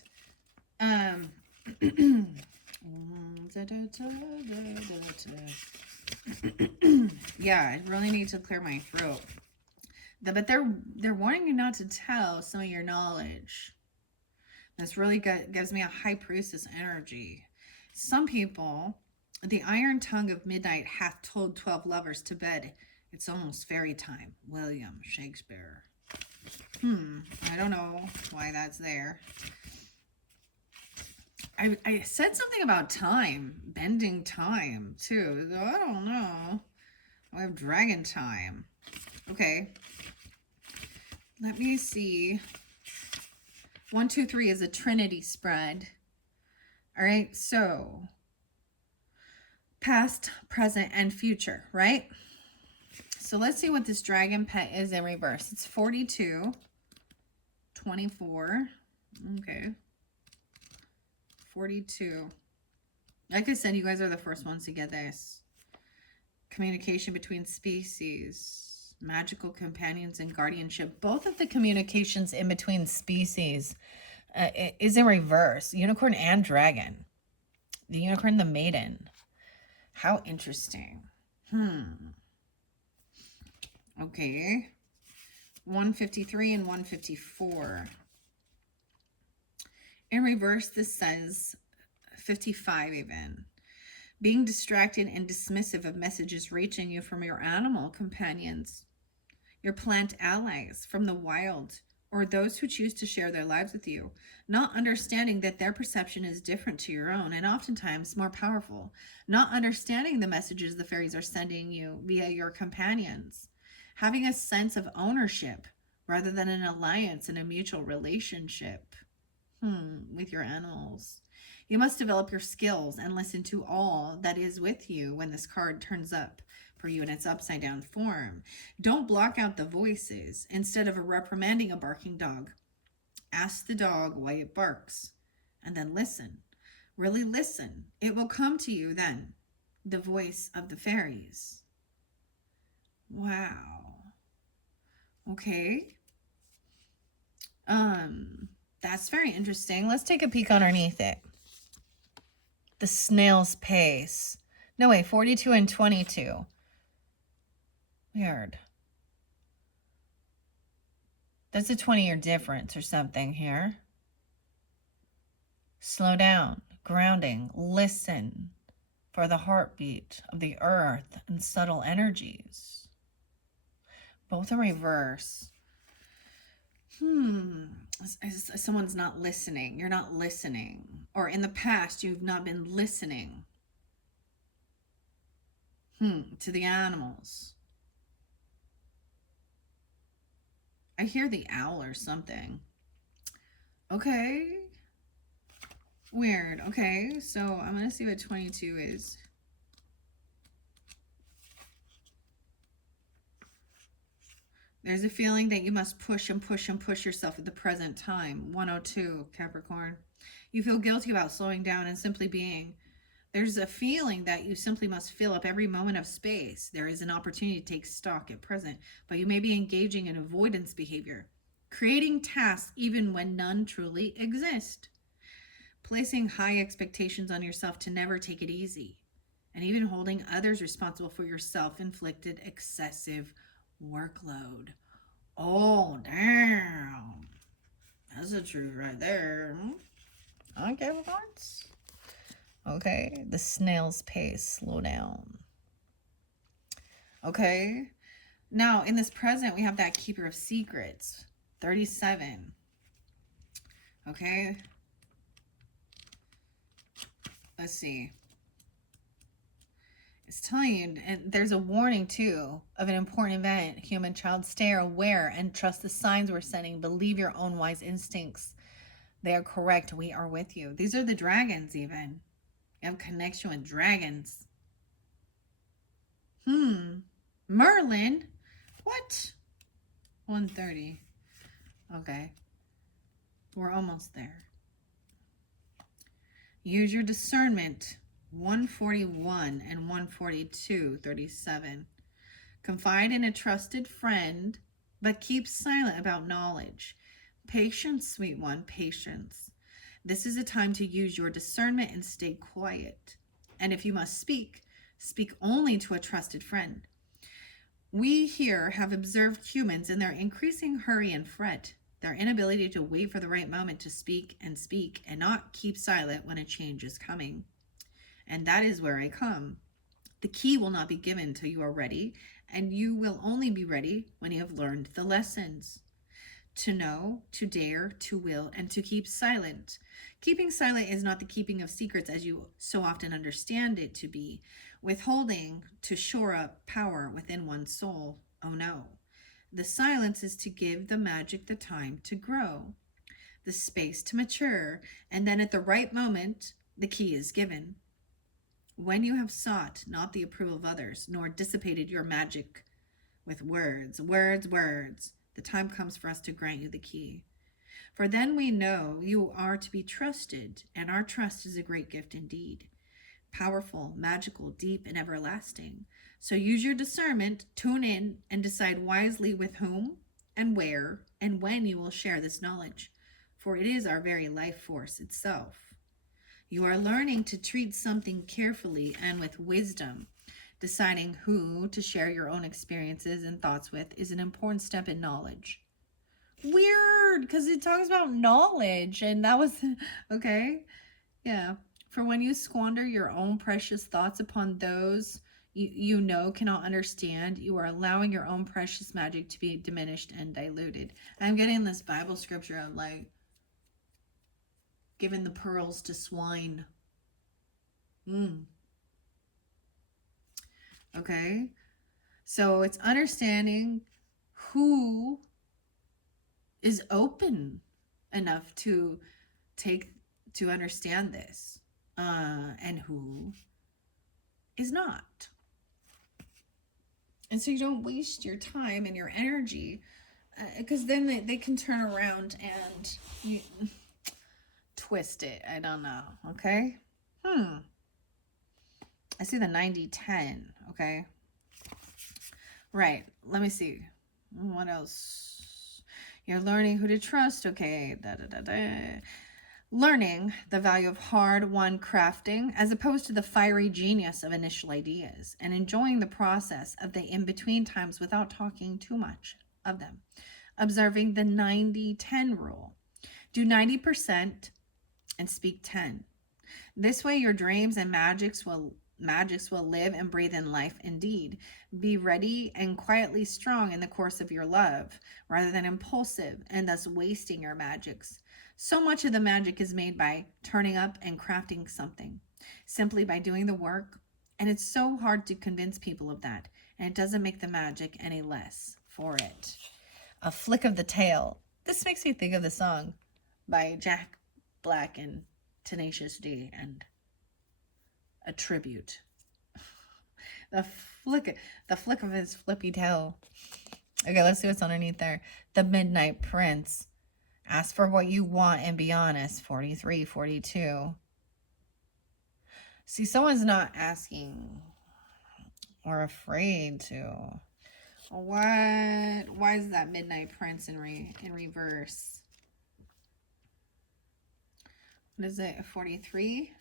Yeah, I really need to clear my throat. But they're wanting you not to tell some of your knowledge. This really gives me a high priestess energy. Some people... The iron tongue of midnight hath told 12 lovers to bed. It's almost fairy time. William Shakespeare. I don't know why that's there. I said something about time. Bending time, too. I don't know. I have dragon time. Okay. Let me see. 1, 2, 3 is a trinity spread. All right, so... Past, present, and future, right? So let's see what this dragon pet is in reverse. It's 42, 24. Okay. 42. Like I said, you guys are the first ones to get this. Communication between species, magical companions, and guardianship. Both of the communications in between species is in reverse. Unicorn and dragon. The unicorn, the maiden. How interesting. Okay. 153 and 154. In reverse, this says 55 even. Being distracted and dismissive of messages reaching you from your animal companions, your plant allies from the wild, or those who choose to share their lives with you, not understanding that their perception is different to your own and oftentimes more powerful, not understanding the messages the fairies are sending you via your companions, having a sense of ownership rather than an alliance and a mutual relationship with your animals. You must develop your skills and listen to all that is with you when this card turns up for you in its upside down form. Don't block out the voices. Instead of reprimanding a barking dog, ask the dog why it barks and then listen. Really listen. It will come to you then, the voice of the fairies. Wow. Okay. That's very interesting. Let's take a peek underneath it. The snail's pace. No, wait, 42 and 22. Weird. That's a 20-year difference or something here. Slow down, grounding, listen for the heartbeat of the earth and subtle energies. Both in reverse. Someone's not listening. You're not listening. Or in the past, you've not been listening to the animals. I hear the owl or something. Okay. Weird. Okay, so I'm going to see what 22 is. There's a feeling that you must push and push and push yourself at the present time. 102, Capricorn. You feel guilty about slowing down and simply being. There's a feeling that you simply must fill up every moment of space. There is an opportunity to take stock at present, but you may be engaging in avoidance behavior, creating tasks even when none truly exist, placing high expectations on yourself to never take it easy, and even holding others responsible for your self-inflicted excessive workload. Oh, damn. That's the truth right there. Okay, Capricorns. Okay, the snail's pace. Slow down. Okay. Now, in this present, we have that keeper of secrets. 37. Okay. Let's see. It's telling you, and there's a warning too of an important event. Human child, stay aware and trust the signs we're sending. Believe your own wise instincts. They are correct. We are with you. These are the dragons even. You have connection with dragons. Merlin? What? 130. Okay. We're almost there. Use your discernment. 141 and 142, 37. Confide in a trusted friend, but keep silent about knowledge. Patience, sweet one, patience. This is a time to use your discernment and stay quiet. And if you must speak, speak only to a trusted friend. We here have observed humans in their increasing hurry and fret, their inability to wait for the right moment to speak and not keep silent when a change is coming. And that is where I come. The key will not be given till you are ready, and you will only be ready when you have learned the lessons. To know, to dare, to will, and to keep silent. Keeping silent is not the keeping of secrets as you so often understand it to be. Withholding to shore up power within one's soul. Oh no. The silence is to give the magic the time to grow, the space to mature, and then at the right moment, the key is given. When you have sought not the approval of others, nor dissipated your magic with words, the time comes for us to grant you the key. For then we know you are to be trusted, and our trust is a great gift indeed. Powerful, magical, deep, and everlasting. So use your discernment, tune in, and decide wisely with whom and where and when you will share this knowledge, for it is our very life force itself. You are learning to treat something carefully and with wisdom. Deciding who to share your own experiences and thoughts with is an important step in knowledge. Weird, because it talks about knowledge, and that was, okay, yeah. For when you squander your own precious thoughts upon those you know cannot understand, you are allowing your own precious magic to be diminished and diluted. I'm getting this Bible scripture of like, giving the pearls to swine. Okay, so it's understanding who is open enough to understand this, and who is not. And so you don't waste your time and your energy, because then they can turn around and you twist it. I don't know. Okay. I see the 90-10. Okay. Right. Let me see. What else? You're learning who to trust. Okay. Learning the value of hard-won crafting as opposed to the fiery genius of initial ideas, and enjoying the process of the in-between times without talking too much of them. Observing the 90-10 rule. Do 90% and speak 10. This way your dreams and magics will live and breathe in life indeed. Be ready and quietly strong in the course of your love, rather than impulsive and thus wasting your magics. So much of the magic is made by turning up and crafting something, simply by doing the work, and it's so hard to convince people of that, and it doesn't make the magic any less for it. A flick of the tail. This makes me think of the song by Jack Black and Tenacious D, and a tribute. The flick of his flippy tail. Okay, let's see what's underneath there. The Midnight Prince. Ask for what you want and be honest. 43, 42. See, someone's not asking or afraid to. What? Why is that Midnight Prince in reverse? What is it? 43?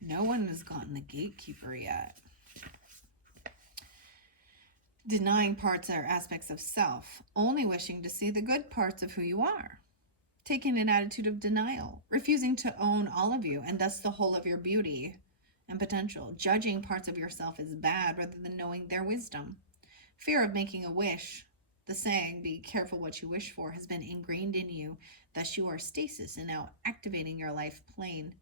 No one has gotten the Gatekeeper yet. Denying parts or aspects of self, only wishing to see the good parts of who you are. Taking an attitude of denial, refusing to own all of you and thus the whole of your beauty and potential. Judging parts of yourself as bad rather than knowing their wisdom. Fear of making a wish. The saying, be careful what you wish for, has been ingrained in you. Thus you are stasis and now activating your life plane.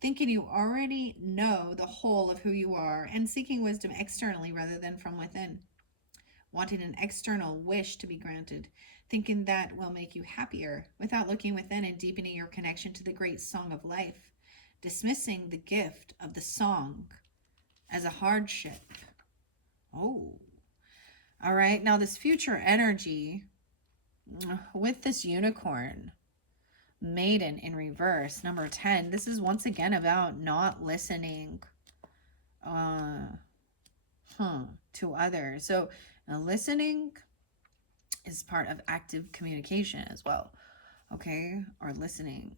Thinking you already know the whole of who you are and seeking wisdom externally rather than from within. Wanting an external wish to be granted, thinking that will make you happier without looking within and deepening your connection to the great song of life. Dismissing the gift of the song as a hardship. Oh. All right. Now this future energy with this unicorn. Maiden in reverse, number 10. This is once again about not listening to others. So listening is part of active communication as well. Okay, or listening.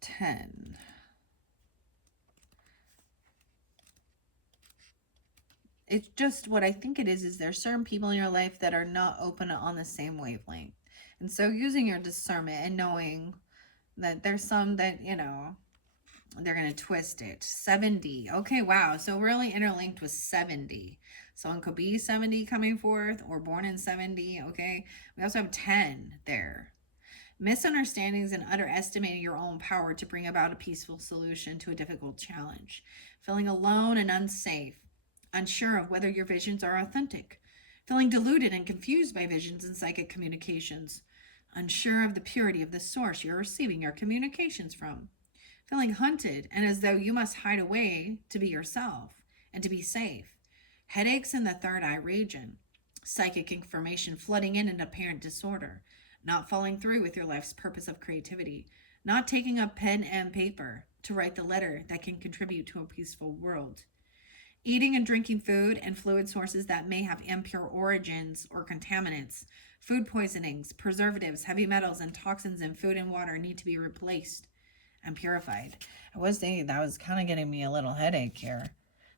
10. It's just what I think it is there's certain people in your life that are not open on the same wavelength. And so using your discernment and knowing that there's some that, you know, they're going to twist it. 70. Okay, wow. So really interlinked with 70. Someone could be 70 coming forth or born in 70. Okay. We also have 10 there. Misunderstandings and underestimating your own power to bring about a peaceful solution to a difficult challenge. Feeling alone and unsafe. Unsure of whether your visions are authentic. Feeling deluded and confused by visions and psychic communications. Unsure of the purity of the source you're receiving your communications from. Feeling hunted and as though you must hide away to be yourself and to be safe. Headaches in the third eye region. Psychic information flooding in and apparent disorder. Not following through with your life's purpose of creativity. Not taking up pen and paper to write the letter that can contribute to a peaceful world. Eating and drinking food and fluid sources that may have impure origins or contaminants. Food poisonings, preservatives, heavy metals, and toxins in food and water need to be replaced and purified. I was thinking that was kind of getting me a little headache here.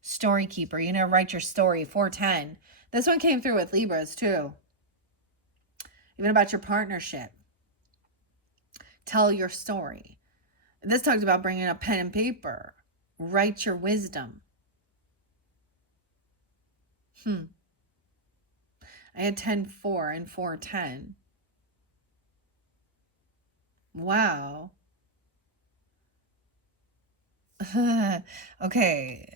Story keeper, you know, write your story. 410. This one came through with Libras too. Even about your partnership. Tell your story. This talks about bringing up pen and paper. Write your wisdom. I had 10-4 and 4-10. Wow. Okay.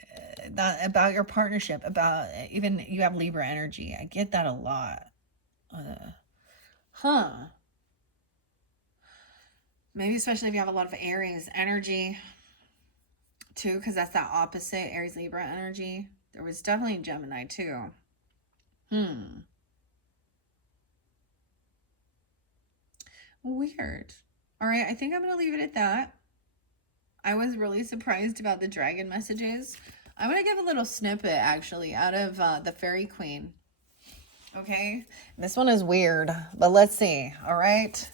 That about your partnership, about even you have Libra energy. I get that a lot. Maybe especially if you have a lot of Aries energy too, because that's that opposite Aries Libra energy. There was definitely Gemini too. Weird. All right, I think I'm going to leave it at that. I was really surprised about the dragon messages. I'm going to give a little snippet, actually, out of the Fairy Queen. Okay? This one is weird, but let's see. All right?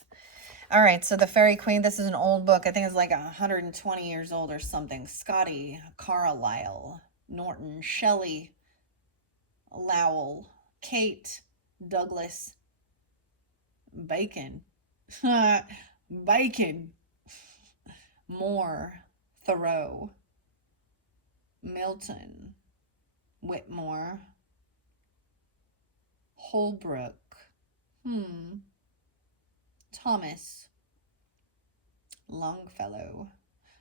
All right, so the Fairy Queen, this is an old book. I think it's like 120 years old or something. Scotty, Carlisle, Norton, Shelley, Lowell, Kate, Douglas, Bacon, Bacon, Moore, Thoreau, Milton, Whitmore, Holbrook, Thomas, Longfellow.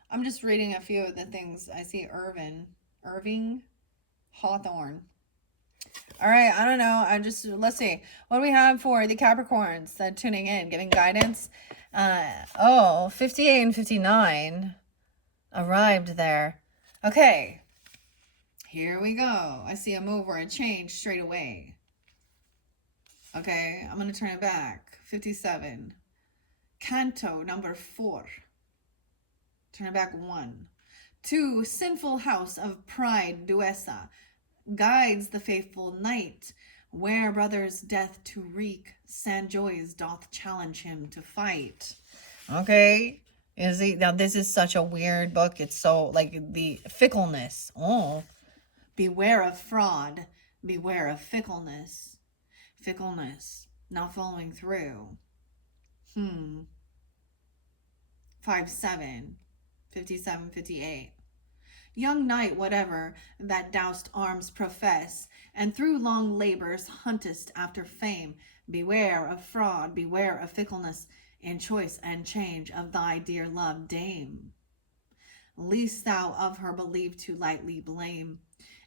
I'm just reading a few of the things. I see Irving, Hawthorne. All right, I don't know. Let's see. What do we have for the Capricorns that tuning in, giving guidance? 58 and 59 arrived there. Okay, here we go. I see a move or a change straight away. Okay, I'm going to turn it back. 57. Canto number 4. Turn it back 1. 2. Sinful house of pride, Duessa, guides the faithful knight, where brother's death to wreak, Sanjoys doth challenge him to fight. Okay. Now this is such a weird book. It's so, like, the fickleness. Oh. Beware of fraud. Beware of fickleness. Fickleness. Not following through. 57. 57, 58. Young knight, whatever that doused arms profess, and through long labors huntest after fame, beware of fraud, beware of fickleness, in choice and change of thy dear love dame. Least thou of her believe too lightly blame,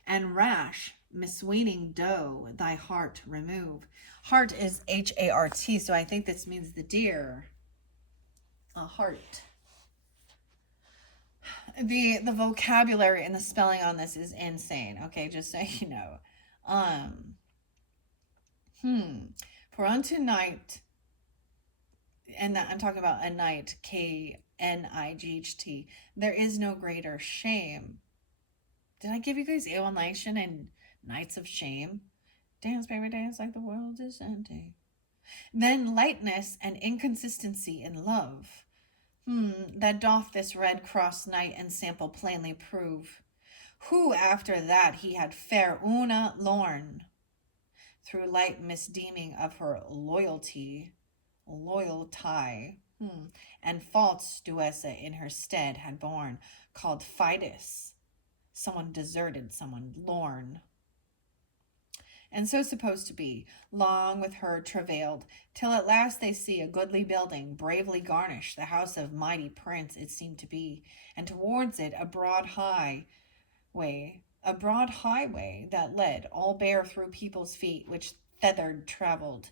and rash, misweening doe, thy heart remove. Heart is H-A-R-T, so I think this means the deer. A heart. The vocabulary and the spelling on this is insane. Okay, just so you know. For unto night, and that I'm talking about a night, K-N-I-G-H-T, there is no greater shame. Did I give you guys AOL Nation and Nights of Shame? Dance, baby, dance like the world is ending. Then lightness and inconsistency in love. That doth this Red Cross knight and sample plainly prove. Who after that he had fair Una lorn, through light misdeeming of her loyalty, and false Duessa in her stead had borne, called Fidus, someone deserted, someone lorn. And so supposed to be, long with her travailed, till at last they see a goodly building, bravely garnished, the house of mighty prince it seemed to be, and towards it a broad highway that led, all bare through people's feet, which feathered travelled.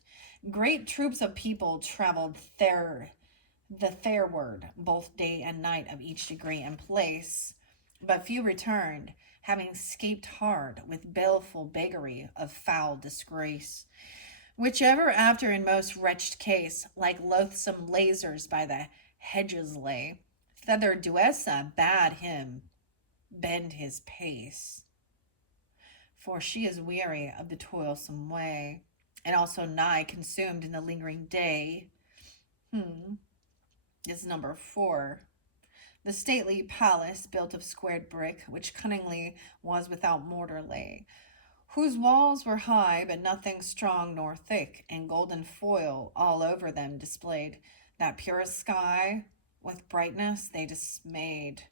Great troops of people travelled thereward, both day and night of each degree and place, but few returned, having scaped hard with baleful beggary of foul disgrace, whichever after in most wretched case, like loathsome lasers by the hedges lay, thither Duessa bade him bend his pace, for she is weary of the toilsome way, and also nigh consumed in the lingering day. Is number 4. The stately palace built of squared brick, which cunningly was without mortar lay, whose walls were high, but nothing strong nor thick, and golden foil all over them displayed, that purest sky with brightness they dismayed.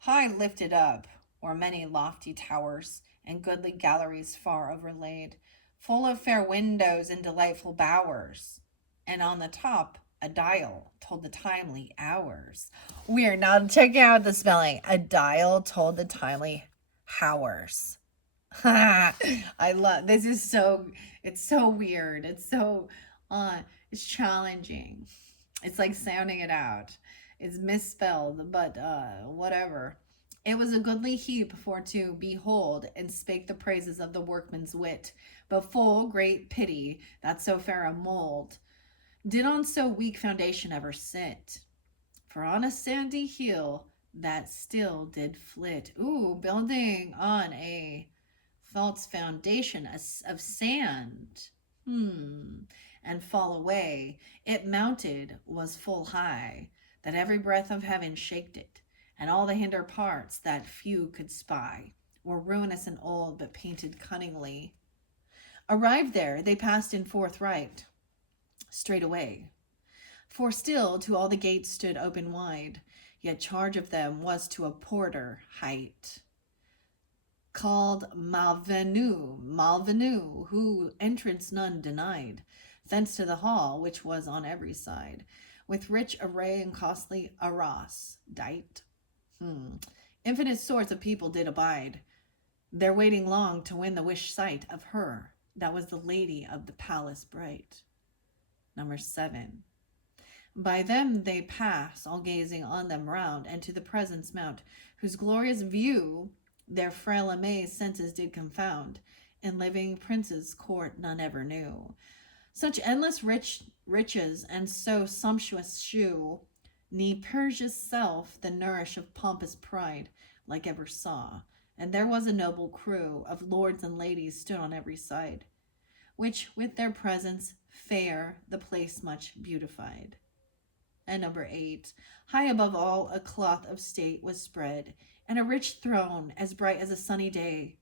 High lifted up were many lofty towers, and goodly galleries far overlaid, full of fair windows and delightful bowers, and on the top a dial told the timely hours. Weird. Now checking out the spelling. A dial told the timely hours. I love this. It's so weird. It's so it's challenging. It's like sounding it out. It's misspelled, but whatever. It was a goodly heap for to behold, and spake the praises of the workman's wit, but full great pity that so fair a mold Did on so weak foundation ever sit? For on a sandy hill that still did flit. Ooh, building on a false foundation of sand. And fall away. It mounted was full high, that every breath of heaven shaked it, and all the hinder parts that few could spy were ruinous and old, but painted cunningly. Arrived there, they passed in forthright, straightway. For still to all the gates stood open wide, yet charge of them was to a porter hight, called Malvenu, who entrance none denied, thence to the hall, which was on every side, with rich array and costly arras dight. Infinite sorts of people did abide, there waiting long to win the wish sight of her that was the lady of the palace bright. Number 7. By them they pass, all gazing on them round, and to the presence mount, whose glorious view their frail amazed senses did confound. In living prince's court none ever knew such endless riches, and so sumptuous shew, ne Persia's self the nourish of pompous pride, like ever saw. And there was a noble crew of lords and ladies stood on every side, which with their presence fair the place much beautified. And number 8, high above all a cloth of state was spread, and a rich throne as bright as a sunny day,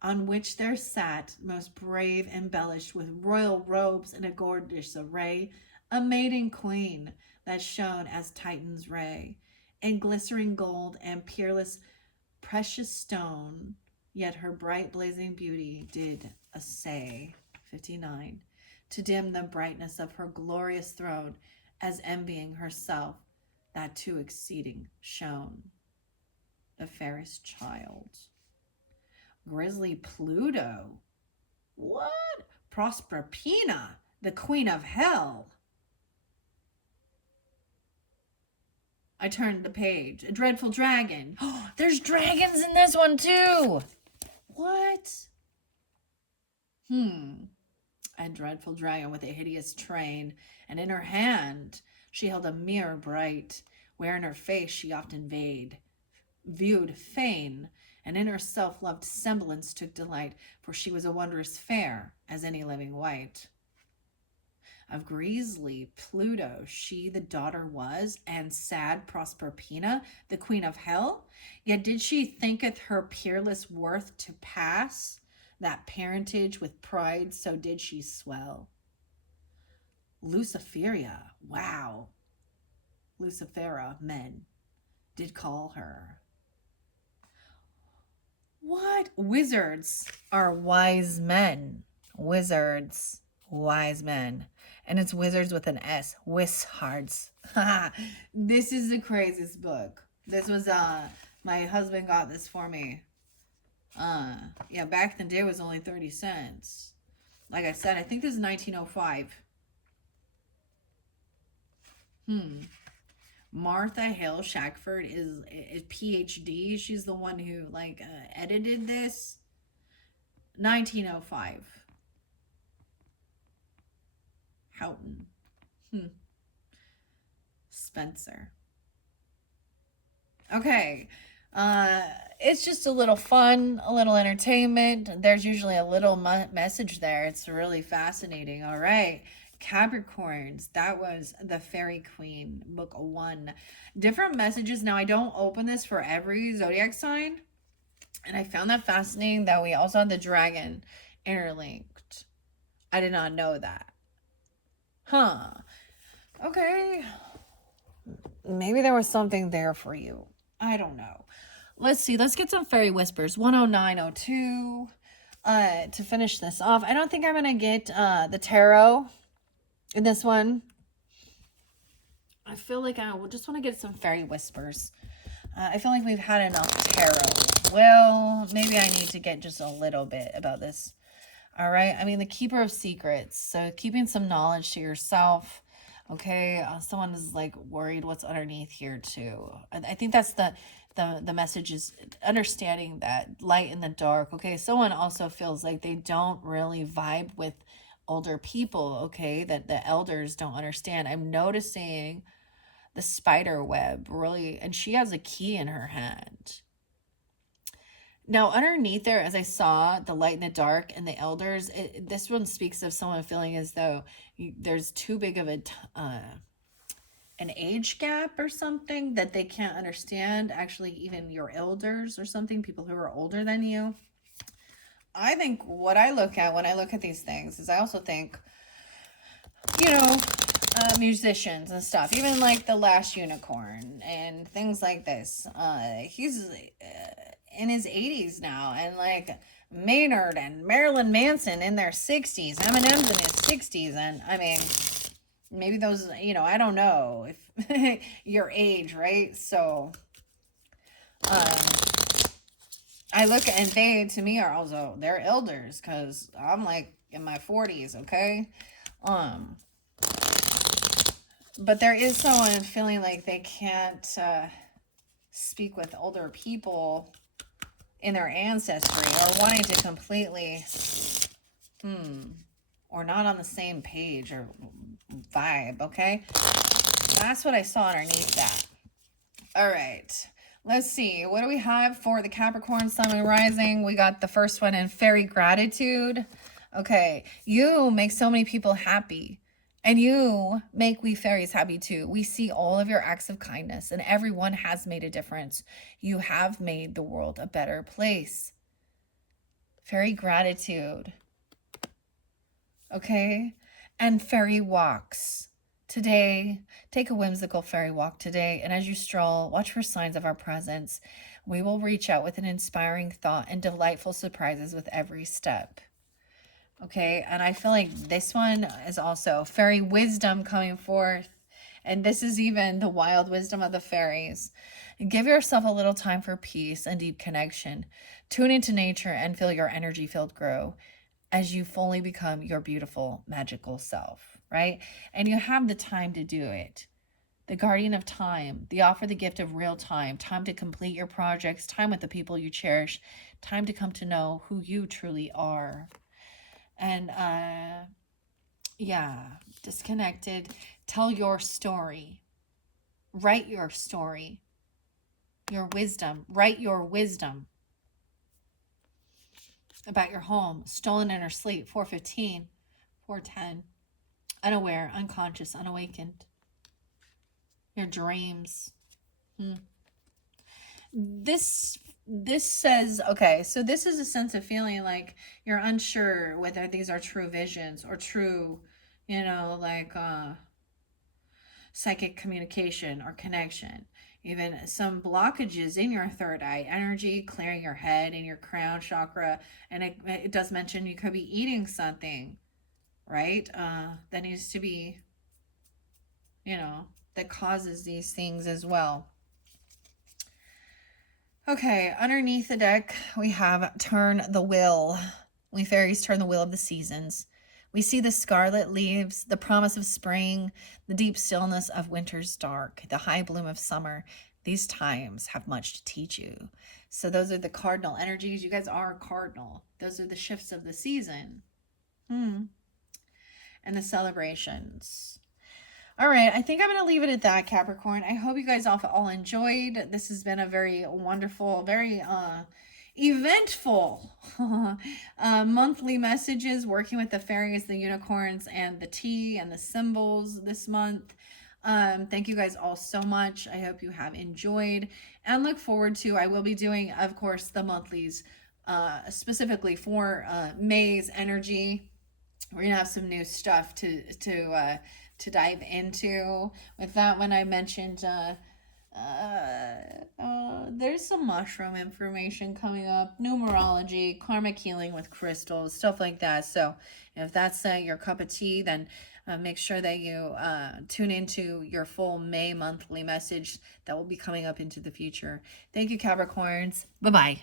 on which there sat, most brave, embellished with royal robes and a gorgeous array, a maiden queen that shone as Titan's ray, in glistering gold and peerless precious stone, yet her bright blazing beauty did essay, 59, to dim the brightness of her glorious throne, as envying herself that too exceeding shone. The fairest child. Grisly Pluto. What? Proserpina, the queen of hell. I turned the page. A dreadful dragon. Oh, there's dragons in this one too. What? A dreadful dragon with a hideous train, and in her hand she held a mirror bright, where in her face she often viewed fain, and in her self-loved semblance took delight, for she was a wondrous fair as any living wight. Of grisly Pluto she the daughter was, and sad Proserpina the queen of hell. Yet did she thinketh her peerless worth to pass that parentage with pride, so did she swell. Luciferia, wow, Lucifera men did call her. What? Wizards are wise men. Wizards, wise men. And it's wizards with an S. Wizards. This is the craziest book. This was, my husband got this for me. Yeah, back in the day it was only 30 cents. Like I said, I think this is 1905. Martha Hale Shackford is PhD. She's the one who edited this. 1905. Houghton. Spencer. Okay. It's just a little fun, a little entertainment. There's usually a little message there. It's really fascinating. All right. Capricorns, that was the Fairy Queen, book 1. Different messages. Now, I don't open this for every zodiac sign, and I found that fascinating that we also had the dragon interlinked. I did not know that. Okay. Maybe there was something there for you. I don't know. Let's see. Let's get some fairy whispers. 10902 to finish this off. I don't think I'm going to get the tarot in this one. I feel like I just want to get some fairy whispers. I feel like we've had enough tarot. Well, maybe I need to get just a little bit about this. All right. I mean, the keeper of secrets. So keeping some knowledge to yourself. Okay. Someone is worried what's underneath here too. I think that's the message, is understanding that light in the dark. Okay. Someone also feels like they don't really vibe with older people, okay, that the elders don't understand. I'm noticing the spider web really, and she has a key in her hand. Now, underneath there, as I saw the light and the dark and the elders, this one speaks of someone feeling as though there's too big of an age gap or something that they can't understand. Actually, even your elders or something, people who are older than you. I think what I look at when I look at these things is I also think, you know, musicians and stuff, even like the Last Unicorn and things like this. He's in his 80s now, and like Maynard and Marilyn Manson in their 60s, Eminem's in his 60s, and I mean, maybe those, you know, I don't know if your age, right? So, I look and they, to me, are also, they're elders, because I'm like in my 40s, okay? But there is someone feeling like they can't speak with older people in their ancestry, or wanting to completely, or not on the same page or vibe, okay? That's what I saw underneath that. All right. Let's see. What do we have for the Capricorn Sun and Rising? We got the first one in Fairy Gratitude. Okay. You make so many people happy. And you make we fairies happy too. We see all of your acts of kindness, and everyone has made a difference. You have made the world a better place. Fairy Gratitude. Okay. And Fairy Walks. Today, take a whimsical fairy walk today, and as you stroll, watch for signs of our presence. We will reach out with an inspiring thought and delightful surprises with every step. Okay, and I feel like this one is also fairy wisdom coming forth, and this is even the wild wisdom of the fairies. Give yourself a little time for peace and deep connection. Tune into nature and feel your energy field grow as you fully become your beautiful, magical self, right? And you have the time to do it. The guardian of time, the offer the gift of real time, time to complete your projects, time with the people you cherish, time to come to know who you truly are. And yeah, disconnected. Tell your story. Write your story. Your wisdom. Write your wisdom about your home. Stolen in her sleep. 4:15, 4:10. Unaware, unconscious, unawakened. Your dreams. This says, okay, so this is a sense of feeling like you're unsure whether these are true visions or true, you know, like psychic communication or connection. Even some blockages in your third eye energy, clearing your head and your crown chakra. And it does mention you could be eating something, right? That needs to be, you know, that causes these things as well. Okay, underneath the deck, we have Turn the Wheel. We fairies turn the wheel of the seasons. We see the scarlet leaves, the promise of spring, the deep stillness of winter's dark, the high bloom of summer. These times have much to teach you. So those are the cardinal energies. You guys are cardinal. Those are the shifts of the season. And the celebrations. All right, I think I'm going to leave it at that, Capricorn. I hope you guys all enjoyed. This has been a very wonderful, very eventful monthly messages, working with the fairies, the unicorns, and the tea and the symbols this month. Thank you guys all so much. I hope you have enjoyed and look forward to, I will be doing, of course, the monthlies specifically for May's energy. We're going to have some new stuff to dive into. With that one, I mentioned there's some mushroom information coming up, numerology, karmic healing with crystals, stuff like that. So if that's your cup of tea, then make sure that you tune into your full May monthly message that will be coming up into the future. Thank you, Capricorns. Bye-bye.